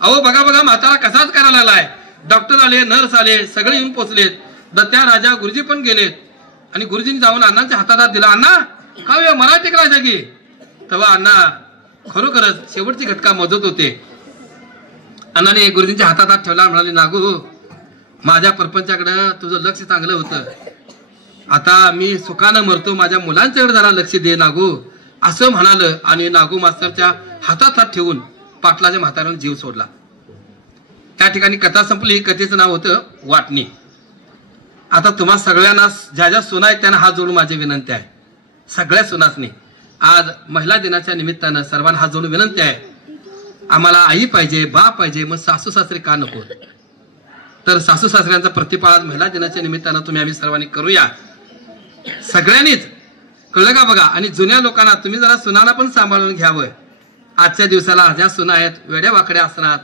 अहो बघा बघा म्हातारा कसाच करायला लागलाय. डॉक्टर आले, नर्स आले, सगळे येऊन पोचलेत. दत्त्या राजा गुरुजी पण गेलेत. आणि गुरुजींनी जाऊन अण्णांच्या हातात हात दिला. अण्णा काय मला टेकलायचा की. तेव्हा अण्णा खरोखरच शेवटची घटका मोजत होते. अण्णाने गुरुजींच्या हातात हात ठेवला. म्हणाले नागू माझ्या परपंचाकडं तुझं लक्ष चांगलं होतं आता मी सुखानं मरतो, माझ्या मुलांच्याकडे जरा लक्ष दे नागू, असं म्हणालं आणि नागू मास्तरच्या हातात हात ठेवून पाटलाच्या म्हाताऱ्याने जीव सोडला. त्या ठिकाणी कथा संपली. कथेचं नाव होतं वाटणी. आता तुम्हा सगळ्यांना ज्या ज्या सुना आहेत त्यांना हात जोडून माझी विनंती आहे, सगळ्या सुनासनी आज महिला दिनाच्या निमित्तानं सर्वांना हात जोडून विनंती आहे, आम्हाला आई पाहिजे, बाप पाहिजे, मग सासू सासरे का नको? तर सासू सासऱ्यांचा प्रतिपाद आज महिला दिनाच्या निमित्तानं तुम्ही आम्ही सर्वांनी करूया. सगळ्यांनीच कळलं का बघा. आणि जुन्या लोकांना तुम्ही जरा सुनांना पण सांभाळून घ्यावं. आजच्या दिवसाला ज्या सुना आहेत वेड्या वाकड्या असतात,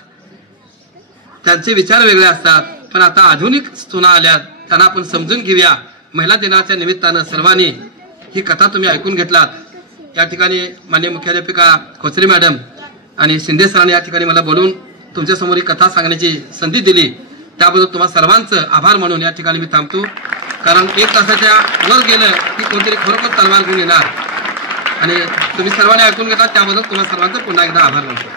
त्यांचे विचार वेगळे असतात, पण आता आधुनिक सुना आल्यात, त्यांना आपण समजून घेऊया. महिला दिनाच्या निमित्तानं सर्वांनी ही कथा तुम्ही ऐकून घेतलात. या ठिकाणी माननीय मुख्याध्यापिका खोचरे मॅडम आणि शिंदे सरांनी या ठिकाणी मला बोलून तुमच्यासमोर ही कथा सांगण्याची संधी दिली, त्याबद्दल तुम्हा सर्वांचं आभार म्हणून या ठिकाणी मी थांबतो. कारण 1 तासाच्या वर गेलं की कोणतरी खरोखर तलवार घेऊन येणार. आणि तुम्ही सर्वांनी ऐकून घेतला त्याबद्दल तुम्हा सर्वांचं पुन्हा एकदा आभार मानतो.